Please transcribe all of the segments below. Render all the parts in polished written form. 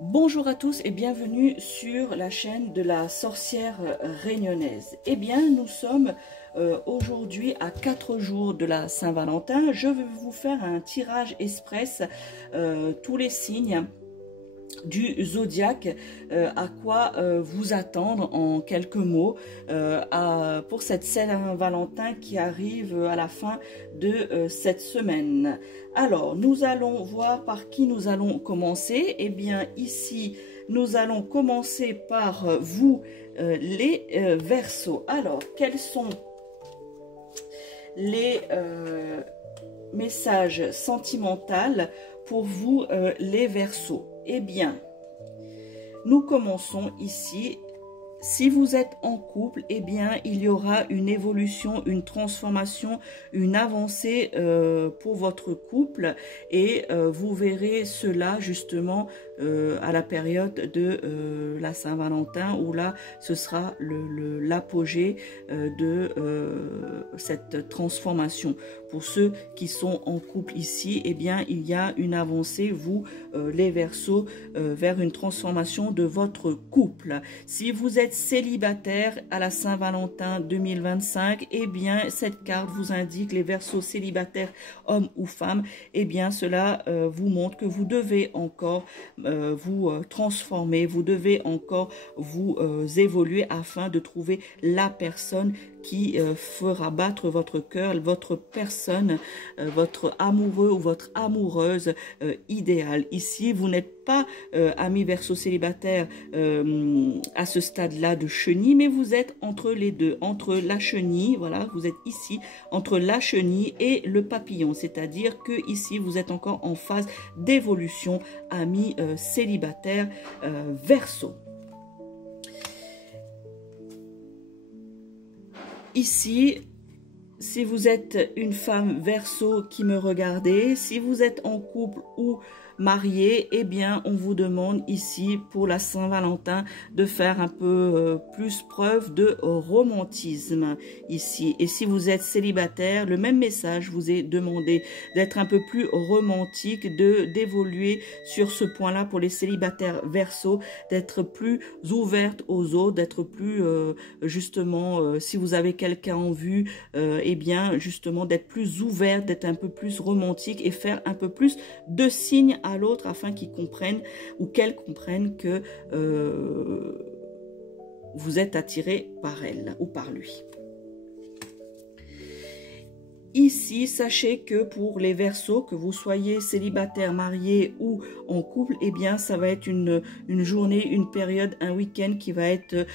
Bonjour à tous et bienvenue sur la chaîne de la sorcière réunionnaise. Eh bien, nous sommes aujourd'hui à 4 jours de la Saint-Valentin. Je vais vous faire un tirage express, tous les signes du zodiaque, à quoi vous attendre en quelques mots pour cette Saint-Valentin qui arrive à la fin de cette semaine. Alors, nous allons voir par qui nous allons commencer. Eh bien, ici, nous allons commencer par vous, les Verseaux. Alors, quels sont les messages sentimentaux pour vous, les Verseaux? Eh bien, nous commençons ici. Si vous êtes en couple, eh bien, il y aura une évolution, une transformation, une avancée pour votre couple et vous verrez cela justement à la période de la Saint-Valentin où là, ce sera l'apogée de cette transformation. Pour ceux qui sont en couple ici, eh bien, il y a une avancée, vous, les Verseaux, vers une transformation de votre couple. Si vous êtes célibataire à la Saint-Valentin 2025, eh bien, cette carte vous indique les Verseaux célibataires, hommes ou femmes, eh bien, cela vous montre que vous devez encore vous transformer, vous devez encore vous évoluer afin de trouver la personne qui fera battre votre cœur, votre personne, votre amoureux ou votre amoureuse idéale. Ici, vous n'êtes pas amis Verseau célibataire à ce stade-là de chenille, mais vous êtes entre les deux, entre la chenille, voilà, vous êtes ici, entre la chenille et le papillon, c'est-à-dire que ici, vous êtes encore en phase d'évolution, amis célibataires Verseau. Ici, si vous êtes une femme Verseau qui me regardez, si vous êtes en couple ou marié, eh bien, on vous demande ici pour la Saint-Valentin de faire un peu plus preuve de romantisme ici. Et si vous êtes célibataire, le même message vous est demandé d'être un peu plus romantique, d'évoluer sur ce point-là pour les célibataires Verseau, d'être plus ouverte aux autres, d'être plus justement, si vous avez quelqu'un en vue, eh bien, justement, d'être plus ouverte, d'être un peu plus romantique et faire un peu plus de signes à l'autre afin qu'ils comprennent ou qu'elles comprennent que vous êtes attiré par elle ou par lui. Ici, sachez que pour les Verseaux, que vous soyez célibataire, marié ou en couple, eh bien, ça va être une journée, une période, un week-end qui va être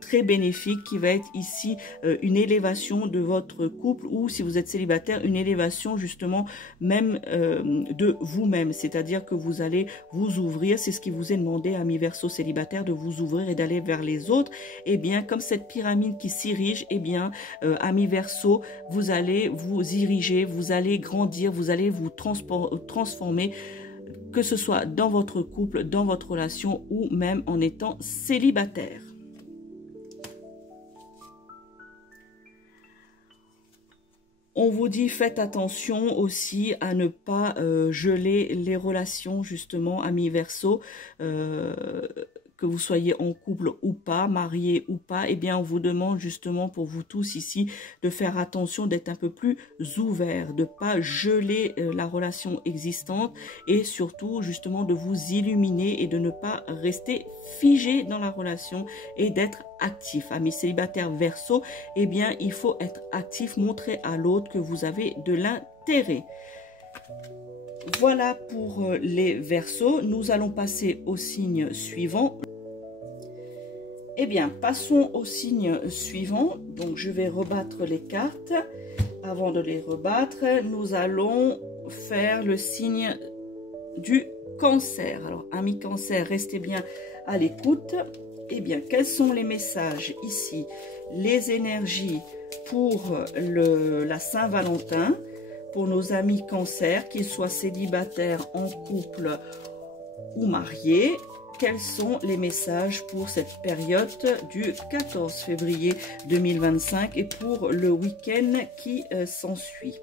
très bénéfique, qui va être ici une élévation de votre couple, ou si vous êtes célibataire, une élévation justement même de vous-même, c'est-à-dire que vous allez vous ouvrir, c'est ce qui vous est demandé, amis Verseaux célibataires, de vous ouvrir et d'aller vers les autres. Et bien, comme cette pyramide qui s'irige, et bien, amis Verseaux, vous allez vous iriger, vous allez grandir, vous allez vous transformer, que ce soit dans votre couple, dans votre relation ou même en étant célibataire. On vous dit, faites attention aussi à ne pas geler les relations, justement, amis Verseaux, que vous soyez en couple ou pas, marié ou pas, eh bien, on vous demande justement pour vous tous ici de faire attention, d'être un peu plus ouvert, de ne pas geler la relation existante et surtout, justement, de vous illuminer et de ne pas rester figé dans la relation et d'être actif. Amis célibataires Verseau, eh bien, il faut être actif, montrer à l'autre que vous avez de l'intérêt. Voilà pour les Verseaux. Nous allons passer au signe suivant. Eh bien, passons au signe suivant. Donc, je vais rebattre les cartes. Avant de les rebattre, nous allons faire le signe du Cancer. Alors, amis Cancer, restez bien à l'écoute. Eh bien, quels sont les messages ici? Les énergies pour la Saint-Valentin, pour nos amis Cancer, qu'ils soient célibataires, en couple ou mariés. Quels sont les messages pour cette période du 14 février 2025 et pour le week-end qui s'ensuit?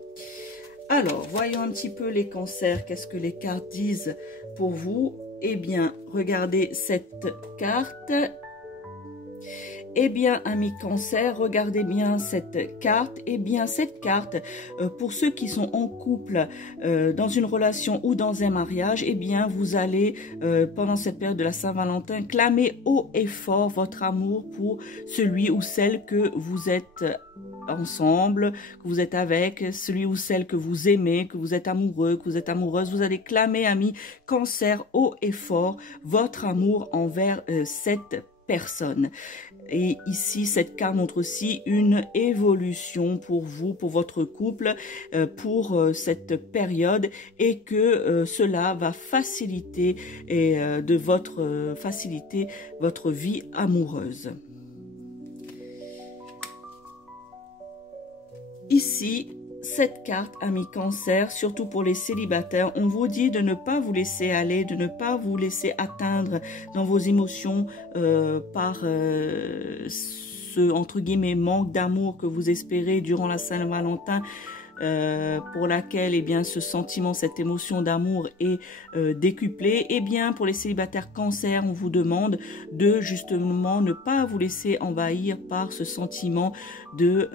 Alors, voyons un petit peu les cancers. Qu'est-ce que les cartes disent pour vous? Eh bien, regardez cette carte. Eh bien, amis cancer, regardez bien cette carte. Eh bien, cette carte, pour ceux qui sont en couple, dans une relation ou dans un mariage, eh bien, vous allez, pendant cette période de la Saint-Valentin, clamer haut et fort votre amour pour celui ou celle que vous êtes ensemble, que vous êtes avec, celui ou celle que vous aimez, que vous êtes amoureux, que vous êtes amoureuse. Vous allez clamer, amis cancer, haut et fort, votre amour envers cette personne. Et ici, cette carte montre aussi une évolution pour vous, pour votre couple, pour cette période, et que cela va faciliter votre vie amoureuse. Ici, cette carte, amis cancer, surtout pour les célibataires, on vous dit de ne pas vous laisser aller, de ne pas vous laisser atteindre dans vos émotions par ce, entre guillemets, manque d'amour que vous espérez durant la Saint-Valentin, pour laquelle, eh bien, ce sentiment, cette émotion d'amour est décuplée. Eh bien, pour les célibataires cancer, on vous demande de justement ne pas vous laisser envahir par ce sentiment de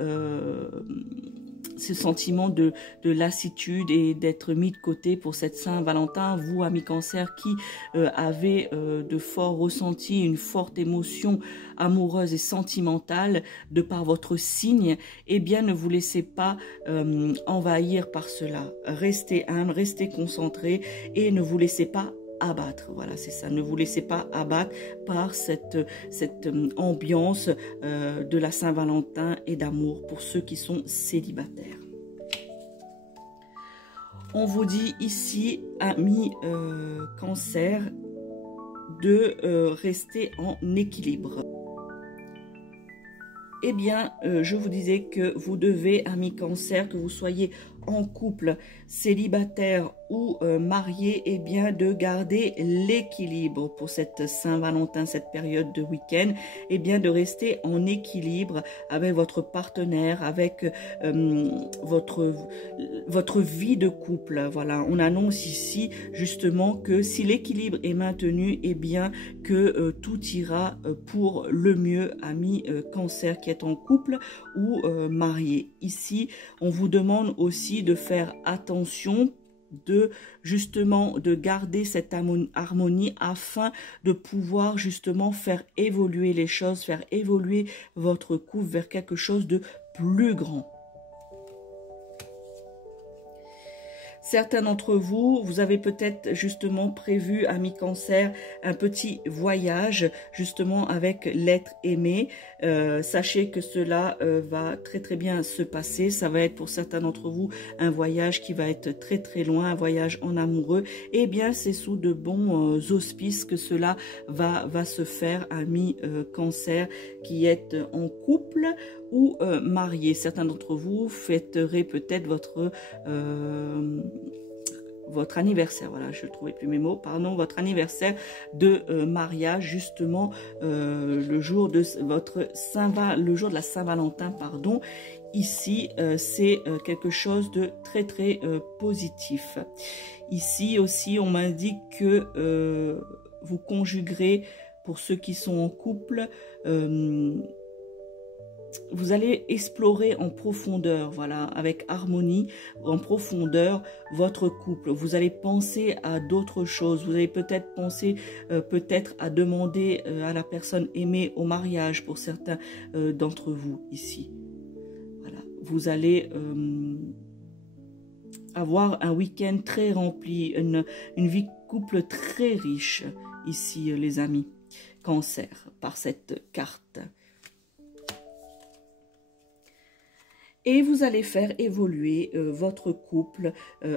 lassitude et d'être mis de côté pour cette Saint-Valentin. Vous, amis cancer, qui avez de forts ressentis, une forte émotion amoureuse et sentimentale de par votre signe, eh bien, ne vous laissez pas envahir par cela. Restez humble, restez concentré et ne vous laissez pas abattre. Voilà, c'est ça. Ne vous laissez pas abattre par cette ambiance de la Saint-Valentin et d'amour pour ceux qui sont célibataires. On vous dit ici, amis cancer, de rester en équilibre. Eh bien, je vous disais que vous devez, amis cancer, que vous soyez en couple, célibataire ou marié, eh bien, de garder l'équilibre pour cette Saint-Valentin, cette période de week-end, eh bien, de rester en équilibre avec votre partenaire, avec votre vie de couple. Voilà, on annonce ici justement que si l'équilibre est maintenu, eh bien, que tout ira pour le mieux, amis cancer qui est en couple ou marié. Ici, on vous demande aussi de faire attention, de garder cette harmonie afin de pouvoir justement faire évoluer les choses, faire évoluer votre couple vers quelque chose de plus grand. Certains d'entre vous, vous avez peut-être justement prévu, amis cancer, un petit voyage justement avec l'être aimé. Sachez que cela va très très bien se passer. Ça va être pour certains d'entre vous un voyage qui va être très très loin, un voyage en amoureux. Eh bien, c'est sous de bons auspices que cela va se faire, amis cancer qui êtes en couple ou mariés. Certains d'entre vous fêterez peut-être votre anniversaire, voilà, je ne trouvais plus mes mots, pardon, votre anniversaire de mariage, justement, le jour de la Saint-Valentin, pardon. Ici, c'est quelque chose de très, très positif. Ici aussi, on m'indique que vous conjuguerez, pour ceux qui sont en couple, vous allez explorer en profondeur, voilà, avec harmonie, en profondeur, votre couple. Vous allez penser à d'autres choses. Vous allez peut-être penser à demander à la personne aimée au mariage pour certains d'entre vous ici. Voilà, vous allez avoir un week-end très rempli, une vie de couple très riche ici, les amis cancer, par cette carte. Et vous allez faire évoluer votre couple,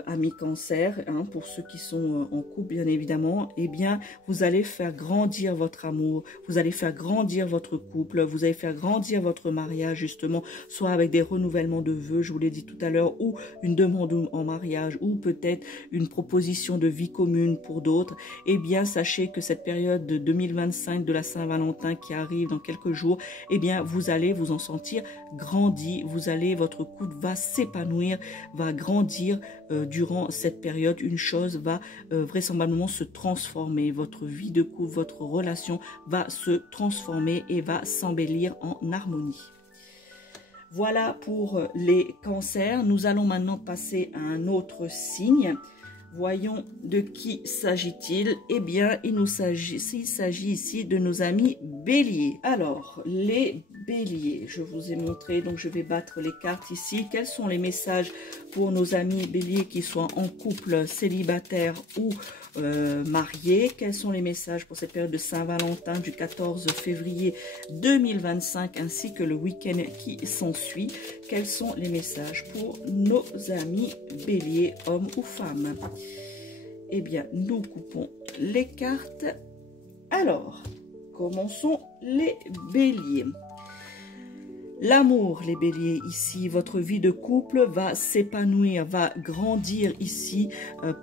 amis cancer, hein, pour ceux qui sont en couple bien évidemment, eh bien vous allez faire grandir votre amour, vous allez faire grandir votre couple, vous allez faire grandir votre mariage justement, soit avec des renouvellements de vœux, je vous l'ai dit tout à l'heure, ou une demande en mariage, ou peut-être une proposition de vie commune pour d'autres. Eh bien sachez que cette période de 2025 de la Saint-Valentin qui arrive dans quelques jours, eh bien vous allez vous en sentir grandi, vous allez s'élever, votre couple va s'épanouir, va grandir durant cette période. Une chose va vraisemblablement se transformer. Votre vie de couple, votre relation va se transformer et va s'embellir en harmonie. Voilà pour les cancers. Nous allons maintenant passer à un autre signe. Voyons de qui s'agit-il. Eh bien, il s'agit ici de nos amis béliers. Alors, les béliers, je vous ai montré, donc je vais battre les cartes ici. Quels sont les messages pour nos amis béliers qui soient en couple, célibataire ou mariés? Quels sont les messages pour cette période de Saint-Valentin du 14 février 2025 ainsi que le week-end qui s'ensuit? Quels sont les messages pour nos amis béliers, hommes ou femmes? Eh bien, nous coupons les cartes. Alors, commençons les béliers. L'amour, les béliers, ici, votre vie de couple va s'épanouir, va grandir ici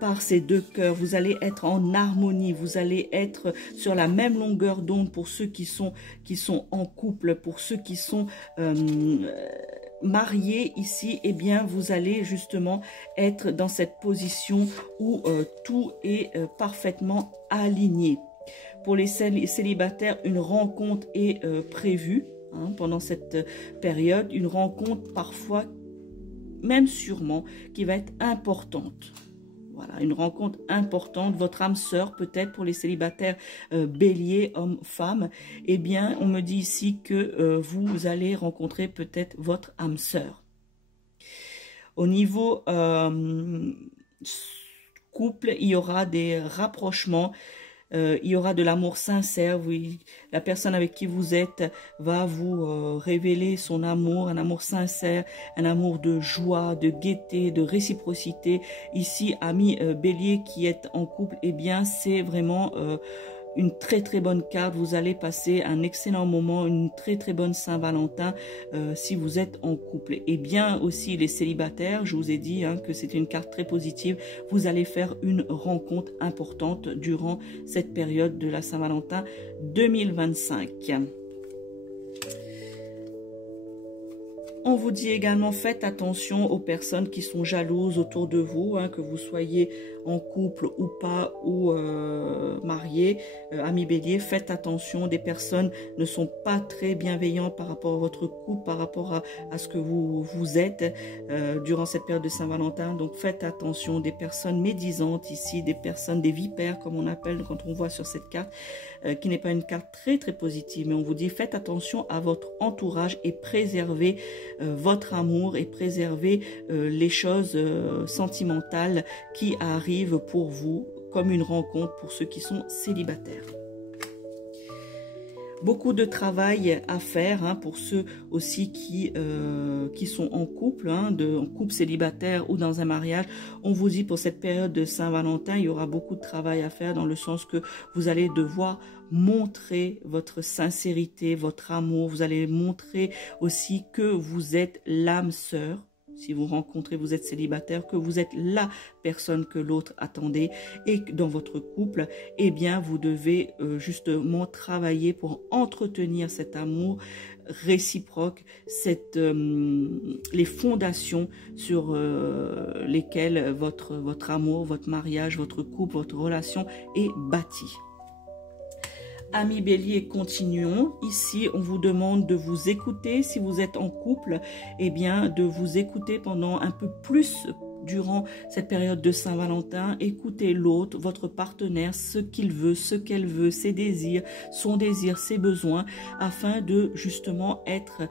par ces deux cœurs. Vous allez être en harmonie, vous allez être sur la même longueur d'onde pour ceux qui sont en couple, pour ceux qui sont mariés ici. Eh bien, vous allez justement être dans cette position où tout est parfaitement aligné. Pour les célibataires, une rencontre est prévue. Pendant cette période, une rencontre parfois, même sûrement, qui va être importante. Voilà, une rencontre importante, votre âme sœur peut-être pour les célibataires béliers, hommes, femmes. Eh bien, on me dit ici que vous allez rencontrer peut-être votre âme sœur. Au niveau couple, il y aura des rapprochements. Il y aura de l'amour sincère, oui. La personne avec qui vous êtes va vous révéler son amour, un amour sincère, un amour de joie, de gaieté, de réciprocité. Ici, ami bélier qui est en couple, eh bien, c'est vraiment une très très bonne carte. Vous allez passer un excellent moment, une très très bonne Saint-Valentin si vous êtes en couple. Et bien aussi les célibataires, je vous ai dit que c'est une carte très positive. Vous allez faire une rencontre importante durant cette période de la Saint-Valentin 2025. On vous dit également, faites attention aux personnes qui sont jalouses autour de vous, que vous soyez en couple ou pas, ou mariés, amis bélier, faites attention. Des personnes ne sont pas très bienveillantes par rapport à votre couple, par rapport à ce que vous êtes durant cette période de Saint-Valentin. Donc faites attention, des personnes médisantes ici, des personnes, des vipères comme on appelle quand on voit sur cette carte, qui n'est pas une carte très très positive, mais on vous dit faites attention à votre entourage et préservez votre amour et préservez les choses sentimentales qui arrivent pour vous comme une rencontre pour ceux qui sont célibataires. Beaucoup de travail à faire pour ceux aussi qui sont en couple, en couple célibataire ou dans un mariage. On vous dit pour cette période de Saint-Valentin, il y aura beaucoup de travail à faire dans le sens que vous allez devoir montrer votre sincérité, votre amour. Vous allez montrer aussi que vous êtes l'âme sœur. Si vous rencontrez, vous êtes célibataire, que vous êtes la personne que l'autre attendait et que dans votre couple, eh bien, vous devez justement travailler pour entretenir cet amour réciproque, les fondations sur lesquelles votre amour, votre mariage, votre couple, votre relation est bâti. Amis bélier, continuons. Ici, on vous demande de vous écouter. Si vous êtes en couple, eh bien, de vous écouter pendant un peu plus durant cette période de Saint-Valentin. Écoutez l'autre, votre partenaire, ce qu'il veut, ce qu'elle veut, ses désirs, son désir, ses besoins, afin de justement être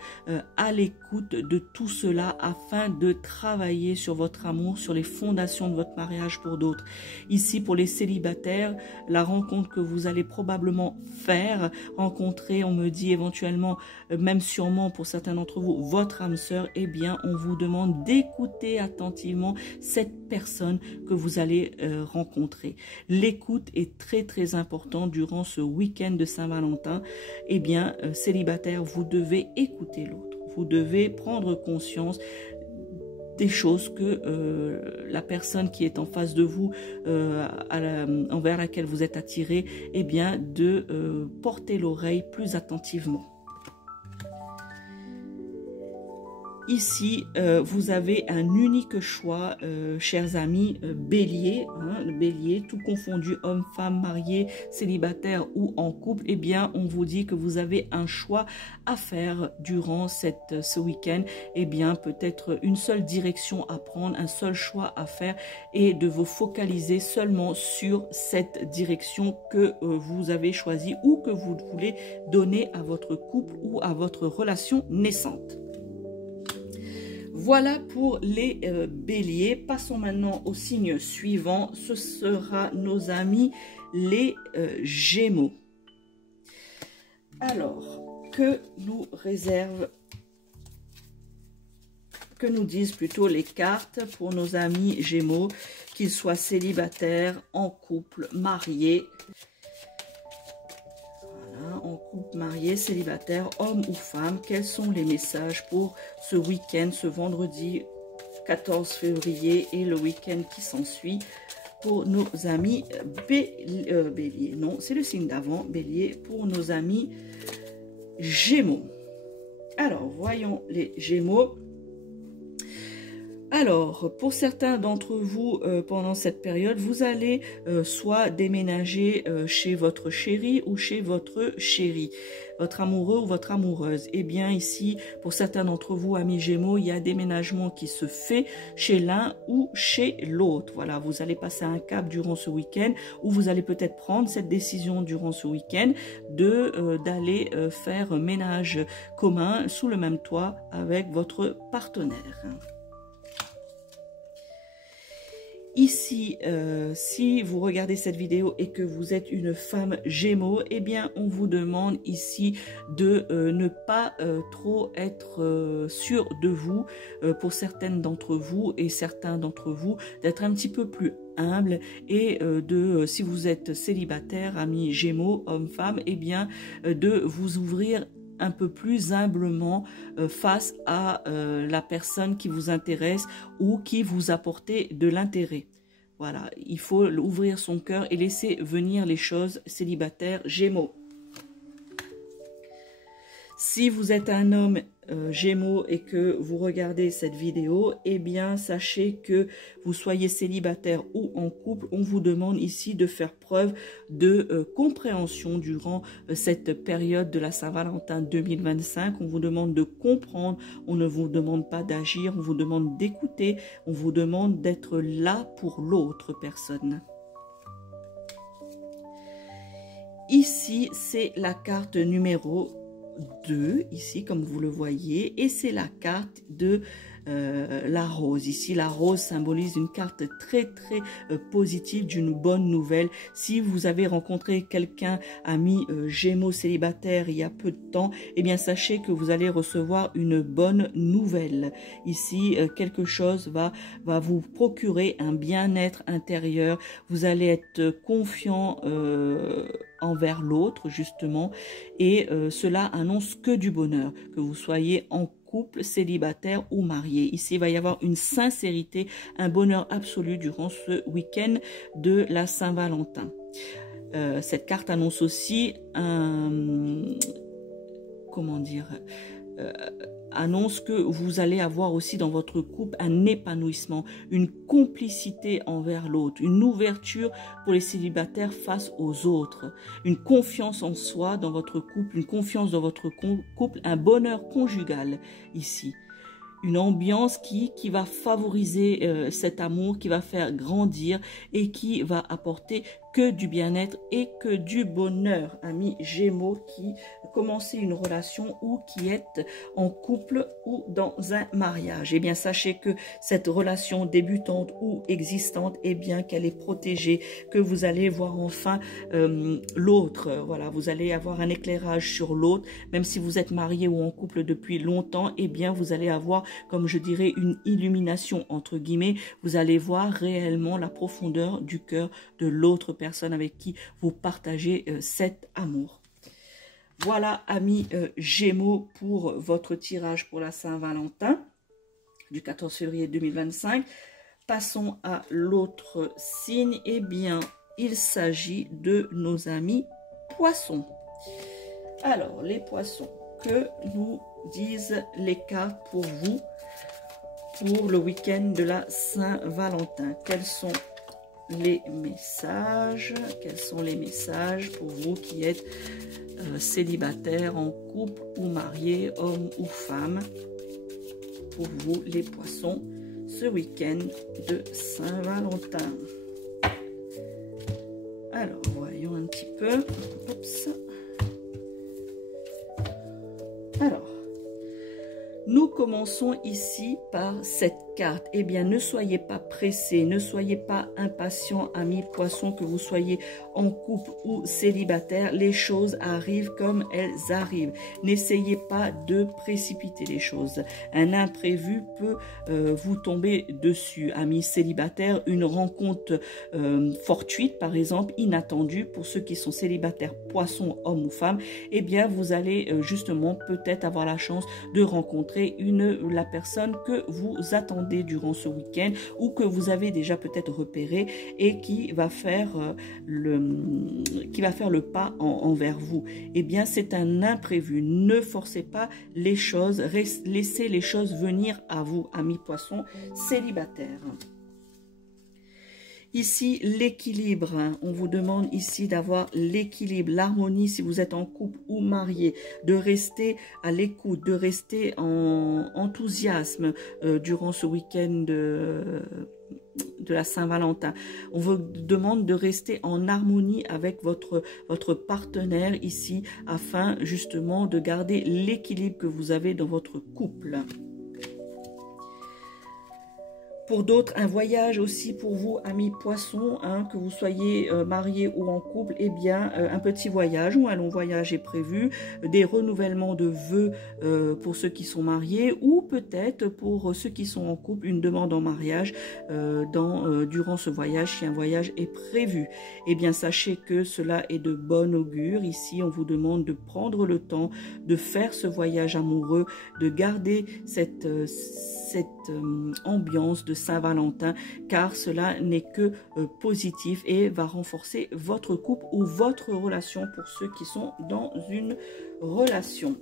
à l'écoute de tout cela, afin de travailler sur votre amour, sur les fondations de votre mariage pour d'autres. Ici, pour les célibataires, la rencontre que vous allez probablement faire, rencontrer, on me dit éventuellement, même sûrement pour certains d'entre vous, votre âme sœur, eh bien, on vous demande d'écouter attentivement cette personne que vous allez rencontrer. L'écoute est très très importante durant ce week-end de Saint-Valentin. Eh bien, célibataire, vous devez écouter l'autre. Vous devez prendre conscience des choses que la personne qui est en face de vous, envers laquelle vous êtes attiré, eh bien, de porter l'oreille plus attentivement. Ici, vous avez un unique choix, chers amis, bélier, hein, le bélier, tout confondu, homme, femme, marié, célibataire ou en couple. Eh bien, on vous dit que vous avez un choix à faire durant ce week-end. Eh bien, peut-être une seule direction à prendre, un seul choix à faire et de vous focaliser seulement sur cette direction que vous avez choisie ou que vous voulez donner à votre couple ou à votre relation naissante. Voilà pour les béliers. Passons maintenant au signe suivant. Ce sera nos amis les gémeaux. Alors, que nous disent plutôt les cartes pour nos amis gémeaux, qu'ils soient célibataires, en couple, mariés. En couple, marié, célibataire, homme ou femme, quels sont les messages pour ce week-end, ce vendredi 14 février et le week-end qui s'ensuit pour nos amis bélier. Non, c'est le signe d'avant, bélier, pour nos amis gémeaux. Alors, voyons les gémeaux. Alors, pour certains d'entre vous, pendant cette période, vous allez soit déménager chez votre chéri ou chez votre chéri, votre amoureux ou votre amoureuse. Eh bien, ici, pour certains d'entre vous, amis Gémeaux, il y a un déménagement qui se fait chez l'un ou chez l'autre. Voilà, vous allez passer un cap durant ce week-end ou vous allez peut-être prendre cette décision durant ce week-end d'aller faire ménage commun sous le même toit avec votre partenaire. Ici, si vous regardez cette vidéo et que vous êtes une femme Gémeaux, eh bien, on vous demande ici de ne pas trop être sûr de vous, pour certaines d'entre vous et certains d'entre vous, d'être un petit peu plus humble et si vous êtes célibataire, amis Gémeaux, hommes-femmes, eh bien, de vous ouvrir un peu plus humblement face à la personne qui vous intéresse ou qui vous apporte de l'intérêt. Voilà, il faut ouvrir son cœur et laisser venir les choses, célibataires Gémeaux. Si vous êtes un homme Gémeaux et que vous regardez cette vidéo, eh bien, sachez que vous soyez célibataire ou en couple, on vous demande ici de faire preuve de compréhension durant cette période de la Saint-Valentin 2025. On vous demande de comprendre, on ne vous demande pas d'agir, on vous demande d'écouter, on vous demande d'être là pour l'autre personne. Ici, c'est la carte numéro 2, ici, comme vous le voyez, et c'est la carte de la rose. Ici, la rose symbolise une carte très positive d'une bonne nouvelle. Si vous avez rencontré quelqu'un, ami Gémeaux célibataire, il y a peu de temps, eh bien, sachez que vous allez recevoir une bonne nouvelle. Ici, quelque chose va vous procurer un bien-être intérieur. Vous allez être confiant envers l'autre, justement, et cela annonce que du bonheur, que vous soyez en couple, célibataire ou marié. Ici, il va y avoir une sincérité, un bonheur absolu durant ce week-end de la Saint-Valentin. Cette carte annonce aussi annonce que vous allez avoir aussi dans votre couple un épanouissement, une complicité envers l'autre, une ouverture pour les célibataires face aux autres, une confiance en soi dans votre couple, une confiance dans votre couple, un bonheur conjugal ici. Une ambiance qui va favoriser cet amour, qui va faire grandir et qui va apporter que du bien-être et que du bonheur, amis Gémeaux qui commencez une relation ou qui êtes en couple ou dans un mariage. Eh bien, sachez que cette relation débutante ou existante, eh bien, qu'elle est protégée, que vous allez voir enfin l'autre. Voilà, vous allez avoir un éclairage sur l'autre, même si vous êtes marié ou en couple depuis longtemps, eh bien, vous allez avoir, comme je dirais, une illumination, entre guillemets. Vous allez voir réellement la profondeur du cœur de l'autre personne avec qui vous partagez cet amour. Voilà, amis Gémeaux, pour votre tirage pour la Saint-Valentin du 14 février 2025. Passons à l'autre signe. Eh bien, il s'agit de nos amis Poissons. Alors, les Poissons. que nous disent les cartes pour vous pour le week-end de la Saint-Valentin. Quels sont les messages? Quels sont les messages pour vous qui êtes célibataire, en couple ou marié, homme ou femme? Pour vous, les poissons, ce week-end de Saint-Valentin. Alors, voyons un petit peu. Oups. Alors, nous commençons ici par cette carte. Eh bien, ne soyez pas pressés, ne soyez pas impatients, amis poissons, que vous soyez en couple ou célibataire. Les choses arrivent comme elles arrivent. N'essayez pas de précipiter les choses. Un imprévu peut vous tomber dessus, amis célibataires. Une rencontre fortuite, par exemple, inattendue pour ceux qui sont célibataires, poissons, hommes ou femmes. Eh bien, vous allez justement peut-être avoir la chance de rencontrer la personne que vous attendez durant ce week-end ou que vous avez déjà peut-être repéré et qui va faire le pas envers vous. Eh bien, c'est un imprévu. Ne forcez pas les choses, laissez les choses venir à vous, amis poissons célibataires. Ici, l'équilibre, on vous demande ici d'avoir l'équilibre, l'harmonie si vous êtes en couple ou marié, de rester à l'écoute, de rester en enthousiasme durant ce week-end de la Saint-Valentin. On vous demande de rester en harmonie avec votre partenaire ici afin justement de garder l'équilibre que vous avez dans votre couple. Pour d'autres, un voyage aussi pour vous, amis poissons, que vous soyez mariés ou en couple, eh bien, un petit voyage ou un long voyage est prévu, des renouvellements de vœux pour ceux qui sont mariés ou peut-être pour ceux qui sont en couple, une demande en mariage durant ce voyage, si un voyage est prévu. Eh bien, sachez que cela est de bon augure. Ici, on vous demande de prendre le temps de faire ce voyage amoureux, de garder cette ambiance de Saint-Valentin, car cela n'est que positif et va renforcer votre couple ou votre relation pour ceux qui sont dans une relation.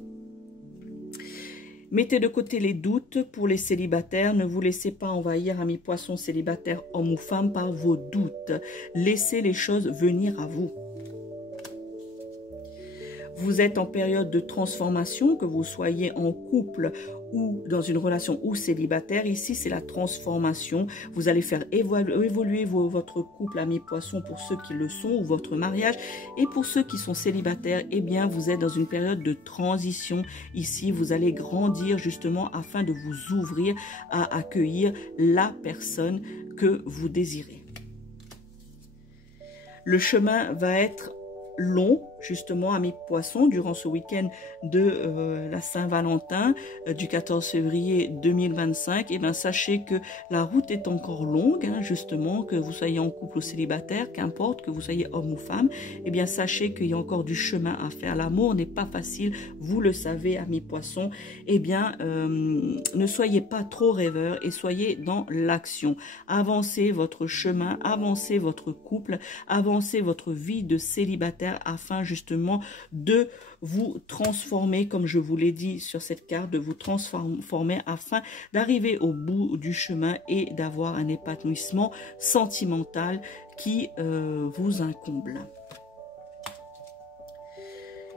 Mettez de côté les doutes pour les célibataires. Ne vous laissez pas envahir, amis poissons célibataires, hommes ou femmes, par vos doutes. Laissez les choses venir à vous. Vous êtes en période de transformation, que vous soyez en couple ou dans une relation ou célibataire. Ici, c'est la transformation. Vous allez faire évoluer votre couple, amis poissons, pour ceux qui le sont, ou votre mariage. Et pour ceux qui sont célibataires, eh bien, vous êtes dans une période de transition. Ici, vous allez grandir justement afin de vous ouvrir à accueillir la personne que vous désirez. Le chemin va être long, justement, amis poissons, durant ce week-end de la Saint-Valentin, du 14 février 2025, et bien sachez que la route est encore longue, justement, que vous soyez en couple ou célibataire, qu'importe, que vous soyez homme ou femme, et bien sachez qu'il y a encore du chemin à faire. L'amour n'est pas facile, vous le savez, amis poissons. Et bien, ne soyez pas trop rêveurs et soyez dans l'action. Avancez votre chemin, avancez votre couple, avancez votre vie de célibataire afin justement de vous transformer, comme je vous l'ai dit sur cette carte, de vous transformer afin d'arriver au bout du chemin et d'avoir un épanouissement sentimental qui vous incombe.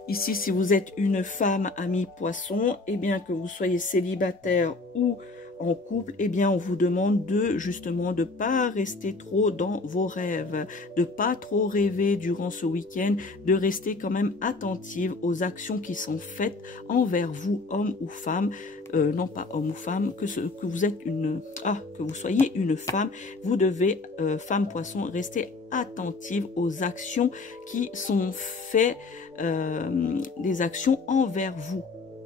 Ici, si vous êtes une femme, amis poissons, et bien que vous soyez célibataire ou en couple, eh bien, on vous demande de justement de pas rester trop dans vos rêves, de pas trop rêver durant ce week-end, de rester quand même attentive aux actions qui sont faites envers vous, homme ou femme. Non pas homme ou femme, que vous êtes que vous soyez une femme, vous devez, femme poisson, rester attentive aux actions qui sont faites, des actions envers vous.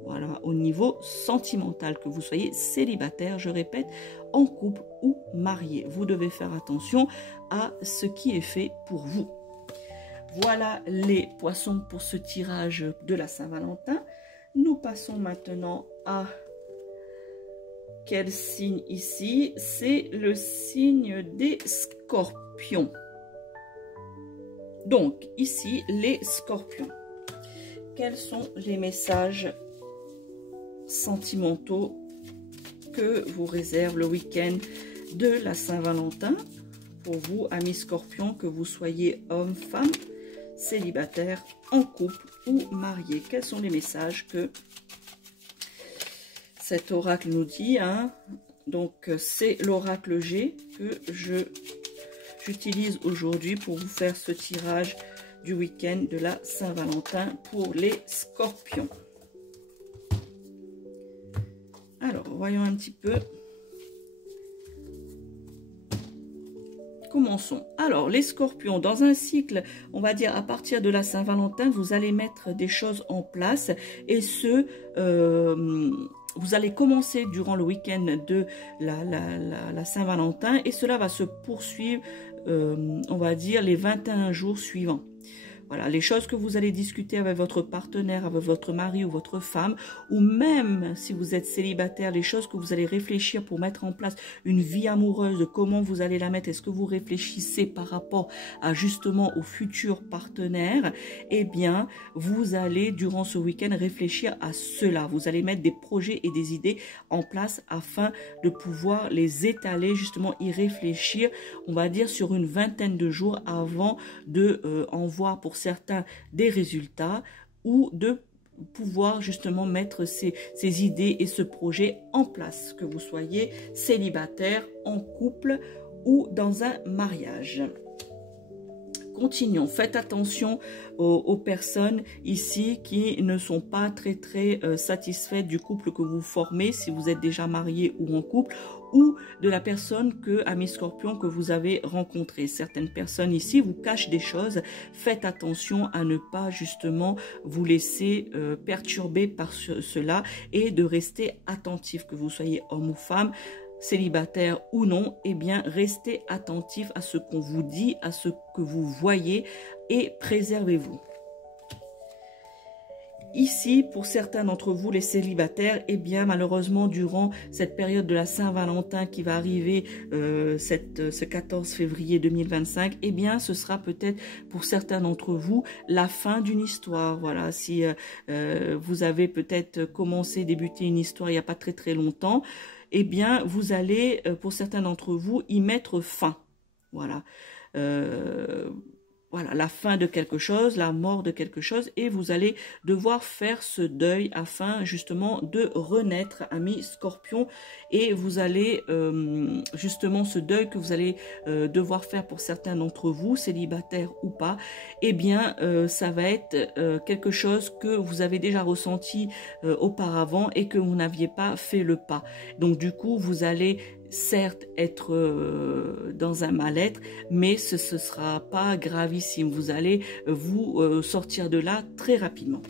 Voilà, au niveau sentimental, que vous soyez célibataire, je répète, en couple ou marié. Vous devez faire attention à ce qui est fait pour vous. Voilà les poissons pour ce tirage de la Saint-Valentin. Nous passons maintenant à quel signe ici? C'est le signe des scorpions. Donc, ici, les scorpions. Quels sont les messages sentimentaux que vous réserve le week-end de la Saint-Valentin pour vous, amis Scorpions, que vous soyez homme, femme, célibataire, en couple ou marié. Quels sont les messages que cet oracle nous dit, hein? Donc, c'est l'oracle G que j'utilise aujourd'hui pour vous faire ce tirage du week-end de la Saint-Valentin pour les Scorpions. Alors, voyons un petit peu. Commençons. Alors, les Scorpions, dans un cycle, on va dire à partir de la Saint-Valentin, vous allez mettre des choses en place et vous allez commencer durant le week-end de la Saint-Valentin et cela va se poursuivre, on va dire, les 21 jours suivants. Voilà, les choses que vous allez discuter avec votre partenaire, avec votre mari ou votre femme, ou même si vous êtes célibataire, les choses que vous allez réfléchir pour mettre en place une vie amoureuse, de comment vous allez la mettre, est-ce que vous réfléchissez par rapport à justement au futur partenaire, eh bien, vous allez durant ce week-end réfléchir à cela. Vous allez mettre des projets et des idées en place afin de pouvoir les étaler, justement y réfléchir, on va dire sur une vingtaine de jours avant de en voir pour certains des résultats ou de pouvoir justement mettre ces idées et ce projet en place, que vous soyez célibataire, en couple ou dans un mariage. Continuons, faites attention aux personnes ici qui ne sont pas très satisfaites du couple que vous formez, si vous êtes déjà marié ou en couple, ou de la personne amis Scorpions, que vous avez rencontré. Certaines personnes ici vous cachent des choses. Faites attention à ne pas justement vous laisser perturber par cela et de rester attentif, que vous soyez homme ou femme, célibataire ou non, eh bien, restez attentif à ce qu'on vous dit, à ce que vous voyez et préservez-vous. Ici, pour certains d'entre vous, les célibataires, eh bien, malheureusement, durant cette période de la Saint-Valentin qui va arriver ce 14 février 2025, eh bien, ce sera peut-être pour certains d'entre vous la fin d'une histoire. Voilà, si vous avez peut-être débuté une histoire il n'y a pas très longtemps, eh bien, vous allez, pour certains d'entre vous, y mettre fin. Voilà. Voilà, la fin de quelque chose, la mort de quelque chose, et vous allez devoir faire ce deuil afin justement de renaître, amis Scorpions, et vous allez justement ce deuil que vous allez devoir faire pour certains d'entre vous, célibataires ou pas, eh bien ça va être quelque chose que vous avez déjà ressenti auparavant et que vous n'aviez pas fait le pas. Donc du coup, vous allez certes être dans un mal-être, mais ce ne sera pas gravissime. Vous allez vous sortir de là très rapidement.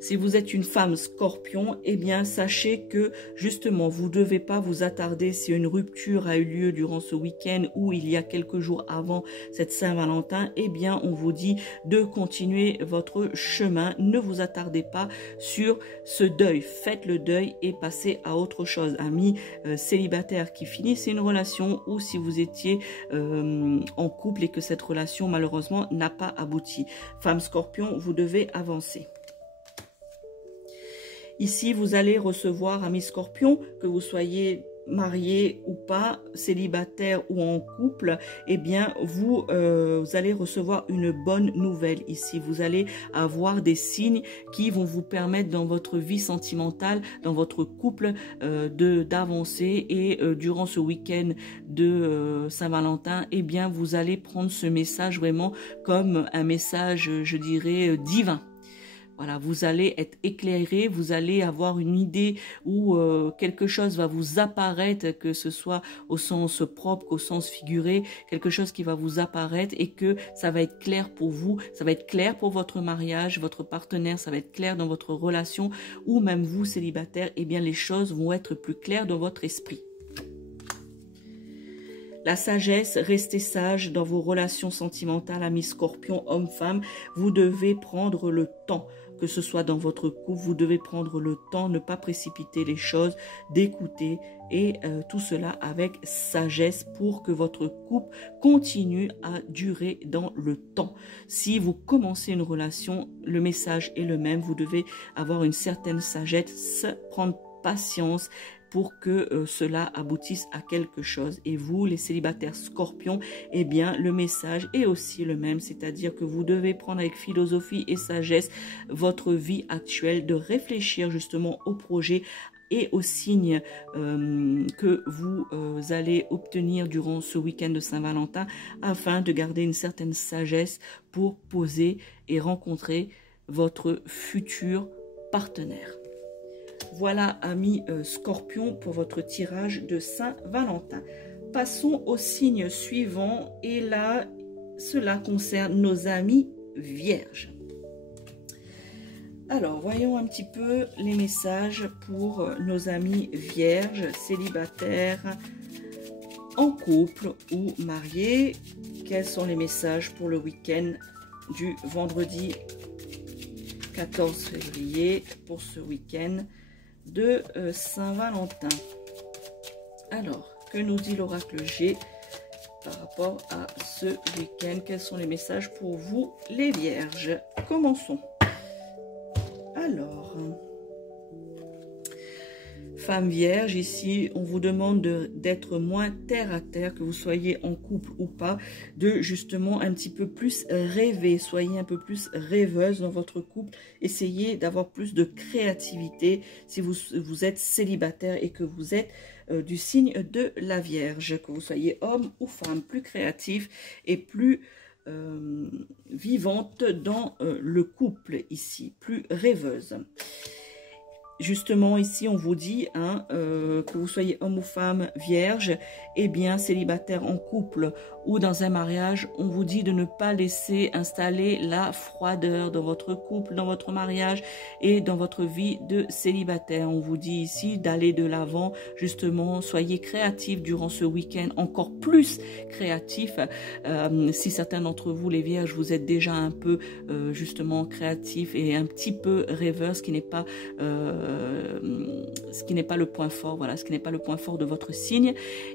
Si vous êtes une femme Scorpion, eh bien, sachez que justement, vous ne devez pas vous attarder si une rupture a eu lieu durant ce week-end ou il y a quelques jours avant cette Saint-Valentin. Eh bien, on vous dit de continuer votre chemin. Ne vous attardez pas sur ce deuil. Faites le deuil et passez à autre chose. Amis célibataires qui finissent une relation, ou si vous étiez en couple et que cette relation malheureusement n'a pas abouti. Femme Scorpion, vous devez avancer. Ici, vous allez recevoir, amis Scorpions, que vous soyez marié ou pas, célibataire ou en couple, eh bien, vous allez recevoir une bonne nouvelle ici. Vous allez avoir des signes qui vont vous permettre dans votre vie sentimentale, dans votre couple, d'avancer. Et durant ce week-end de Saint-Valentin, eh bien, vous allez prendre ce message vraiment comme un message, je dirais, divin. Voilà, vous allez être éclairé, vous allez avoir une idée où quelque chose va vous apparaître, que ce soit au sens propre qu'au sens figuré, quelque chose qui va vous apparaître et que ça va être clair pour vous, ça va être clair pour votre mariage, votre partenaire, ça va être clair dans votre relation, ou même vous célibataire, eh bien les choses vont être plus claires dans votre esprit. La sagesse, restez sage dans vos relations sentimentales, amis Scorpions, hommes-femmes. Vous devez prendre le temps que ce soit dans votre couple, vous devez prendre le temps, ne pas précipiter les choses, d'écouter et tout cela avec sagesse pour que votre couple continue à durer dans le temps. Si vous commencez une relation, le message est le même, vous devez avoir une certaine sagesse, prendre patience pour que cela aboutisse à quelque chose. Et vous, les célibataires scorpions, eh bien, le message est aussi le même, c'est-à-dire que vous devez prendre avec philosophie et sagesse votre vie actuelle, de réfléchir justement au projet et aux signes que vous allez obtenir durant ce week-end de Saint-Valentin, afin de garder une certaine sagesse pour poser et rencontrer votre futur partenaire. Voilà, amis Scorpions, pour votre tirage de Saint-Valentin. Passons au signe suivant, et là, cela concerne nos amis Vierges. Alors, voyons un petit peu les messages pour nos amis Vierges, célibataires, en couple ou mariés. Quels sont les messages pour le week-end du vendredi 14 février pour ce week-end de Saint-Valentin? Alors, que nous dit l'oracle G par rapport à ce week-end? Quels sont les messages pour vous, les Vierges? Commençons. Alors, femme vierge, ici, on vous demande d'être moins terre à terre, que vous soyez en couple ou pas, de justement un petit peu plus rêver, soyez un peu plus rêveuse dans votre couple, essayez d'avoir plus de créativité si vous êtes célibataire et que vous êtes du signe de la Vierge, que vous soyez homme ou femme, plus créatif et plus vivante dans le couple ici, plus rêveuse. Justement, ici, on vous dit que vous soyez homme ou femme vierge, et bien célibataire en couple ou dans un mariage, on vous dit de ne pas laisser installer la froideur dans votre couple, dans votre mariage et dans votre vie de célibataire. On vous dit ici d'aller de l'avant, justement, soyez créatifs durant ce week-end, encore plus créatifs. Si certains d'entre vous, les vierges, vous êtes déjà un peu justement créatifs et un petit peu rêveurs, ce qui n'est pas le point fort, voilà, ce qui n'est pas le point fort de votre signe,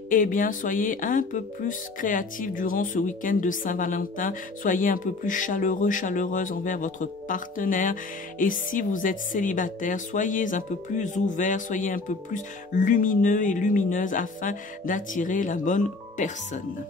eh bien, soyez un peu plus créatifs durant ce week-end de Saint-Valentin, soyez un peu plus chaleureux, chaleureuse envers votre partenaire, et si vous êtes célibataire, soyez un peu plus ouverts, soyez un peu plus lumineux et lumineuse afin d'attirer la bonne personne.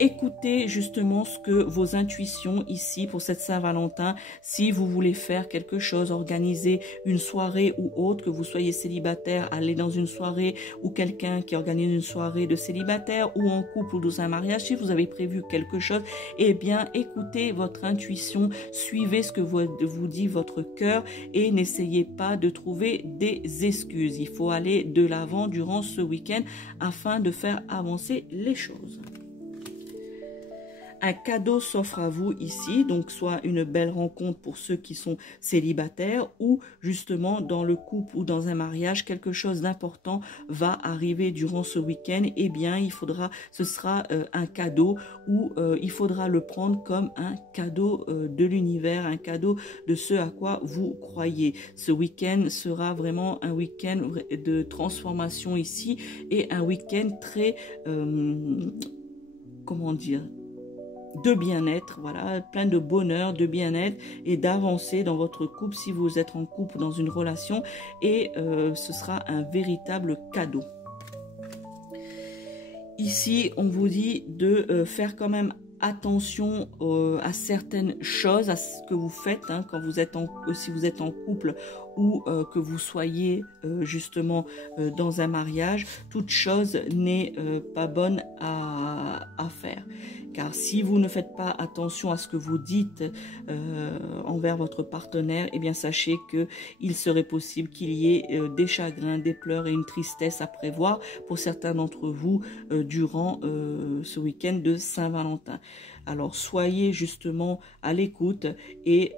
Écoutez justement ce que vos intuitions ici pour cette Saint-Valentin, si vous voulez faire quelque chose, organiser une soirée ou autre, que vous soyez célibataire, aller dans une soirée, ou quelqu'un qui organise une soirée de célibataire, ou en couple ou dans un mariage, si vous avez prévu quelque chose, eh bien écoutez votre intuition, suivez ce que vous dit votre cœur et n'essayez pas de trouver des excuses. Il faut aller de l'avant durant ce week-end afin de faire avancer les choses. Un cadeau s'offre à vous ici, donc soit une belle rencontre pour ceux qui sont célibataires, ou justement dans le couple ou dans un mariage, quelque chose d'important va arriver durant ce week-end. Eh bien, ce sera un cadeau, ou il faudra le prendre comme un cadeau de l'univers, un cadeau de ce à quoi vous croyez. Ce week-end sera vraiment un week-end de transformation ici, et un week-end très, comment dire, de bien-être, voilà, plein de bonheur, de bien-être et d'avancer dans votre couple si vous êtes en couple dans une relation, et ce sera un véritable cadeau. Ici, on vous dit de faire quand même attention à certaines choses, à ce que vous faites quand vous êtes si vous êtes en couple ou que vous soyez justement dans un mariage. Toute chose n'est pas bonne à faire. Car si vous ne faites pas attention à ce que vous dites envers votre partenaire, eh bien sachez qu'il serait possible qu'il y ait des chagrins, des pleurs et une tristesse à prévoir pour certains d'entre vous durant ce week-end de Saint-Valentin. Alors soyez justement à l'écoute et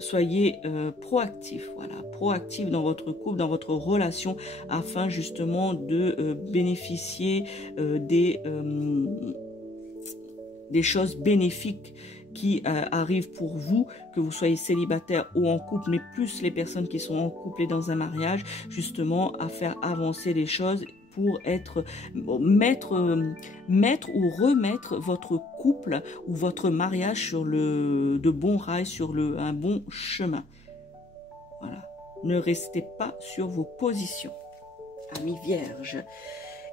soyez proactifs, voilà, proactifs dans votre couple, dans votre relation, afin justement de bénéficier des choses bénéfiques qui arrivent pour vous, que vous soyez célibataire ou en couple, mais plus les personnes qui sont en couple et dans un mariage, justement à faire avancer les choses pour mettre ou remettre votre couple ou votre mariage sur de bons rails, sur un bon chemin. Voilà. Ne restez pas sur vos positions. Amis vierges,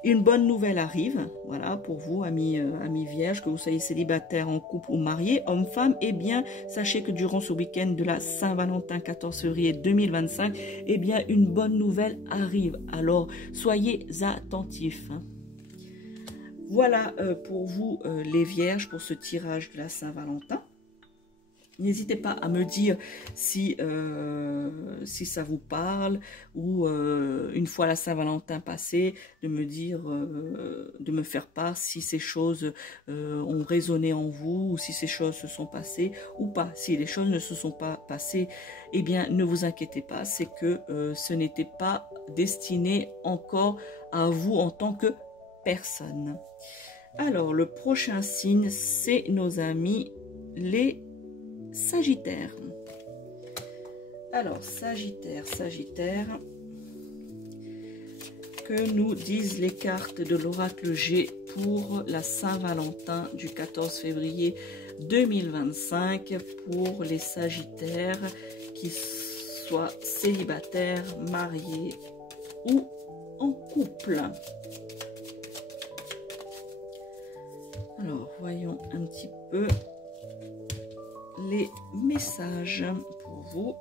une bonne nouvelle arrive, voilà, pour vous, amis vierges, que vous soyez célibataire, en couple ou marié, homme-femme, eh bien, sachez que durant ce week-end de la Saint-Valentin, 14 février 2025, eh bien, une bonne nouvelle arrive. Alors, soyez attentifs. Voilà pour vous, les vierges, pour ce tirage de la Saint-Valentin. N'hésitez pas à me dire si ça vous parle ou une fois la Saint-Valentin passée, de me dire, de me faire part si ces choses ont résonné en vous ou si ces choses se sont passées ou pas. Si les choses ne se sont pas passées, eh bien ne vous inquiétez pas, c'est que ce n'était pas destiné encore à vous en tant que personne. Alors le prochain signe, c'est nos amis les Sagittaire. Alors, Sagittaire, que nous disent les cartes de l'oracle G pour la Saint-Valentin du 14 février 2025 pour les Sagittaires qui soient célibataires, mariés ou en couple. Alors, voyons un petit peu les messages pour vous.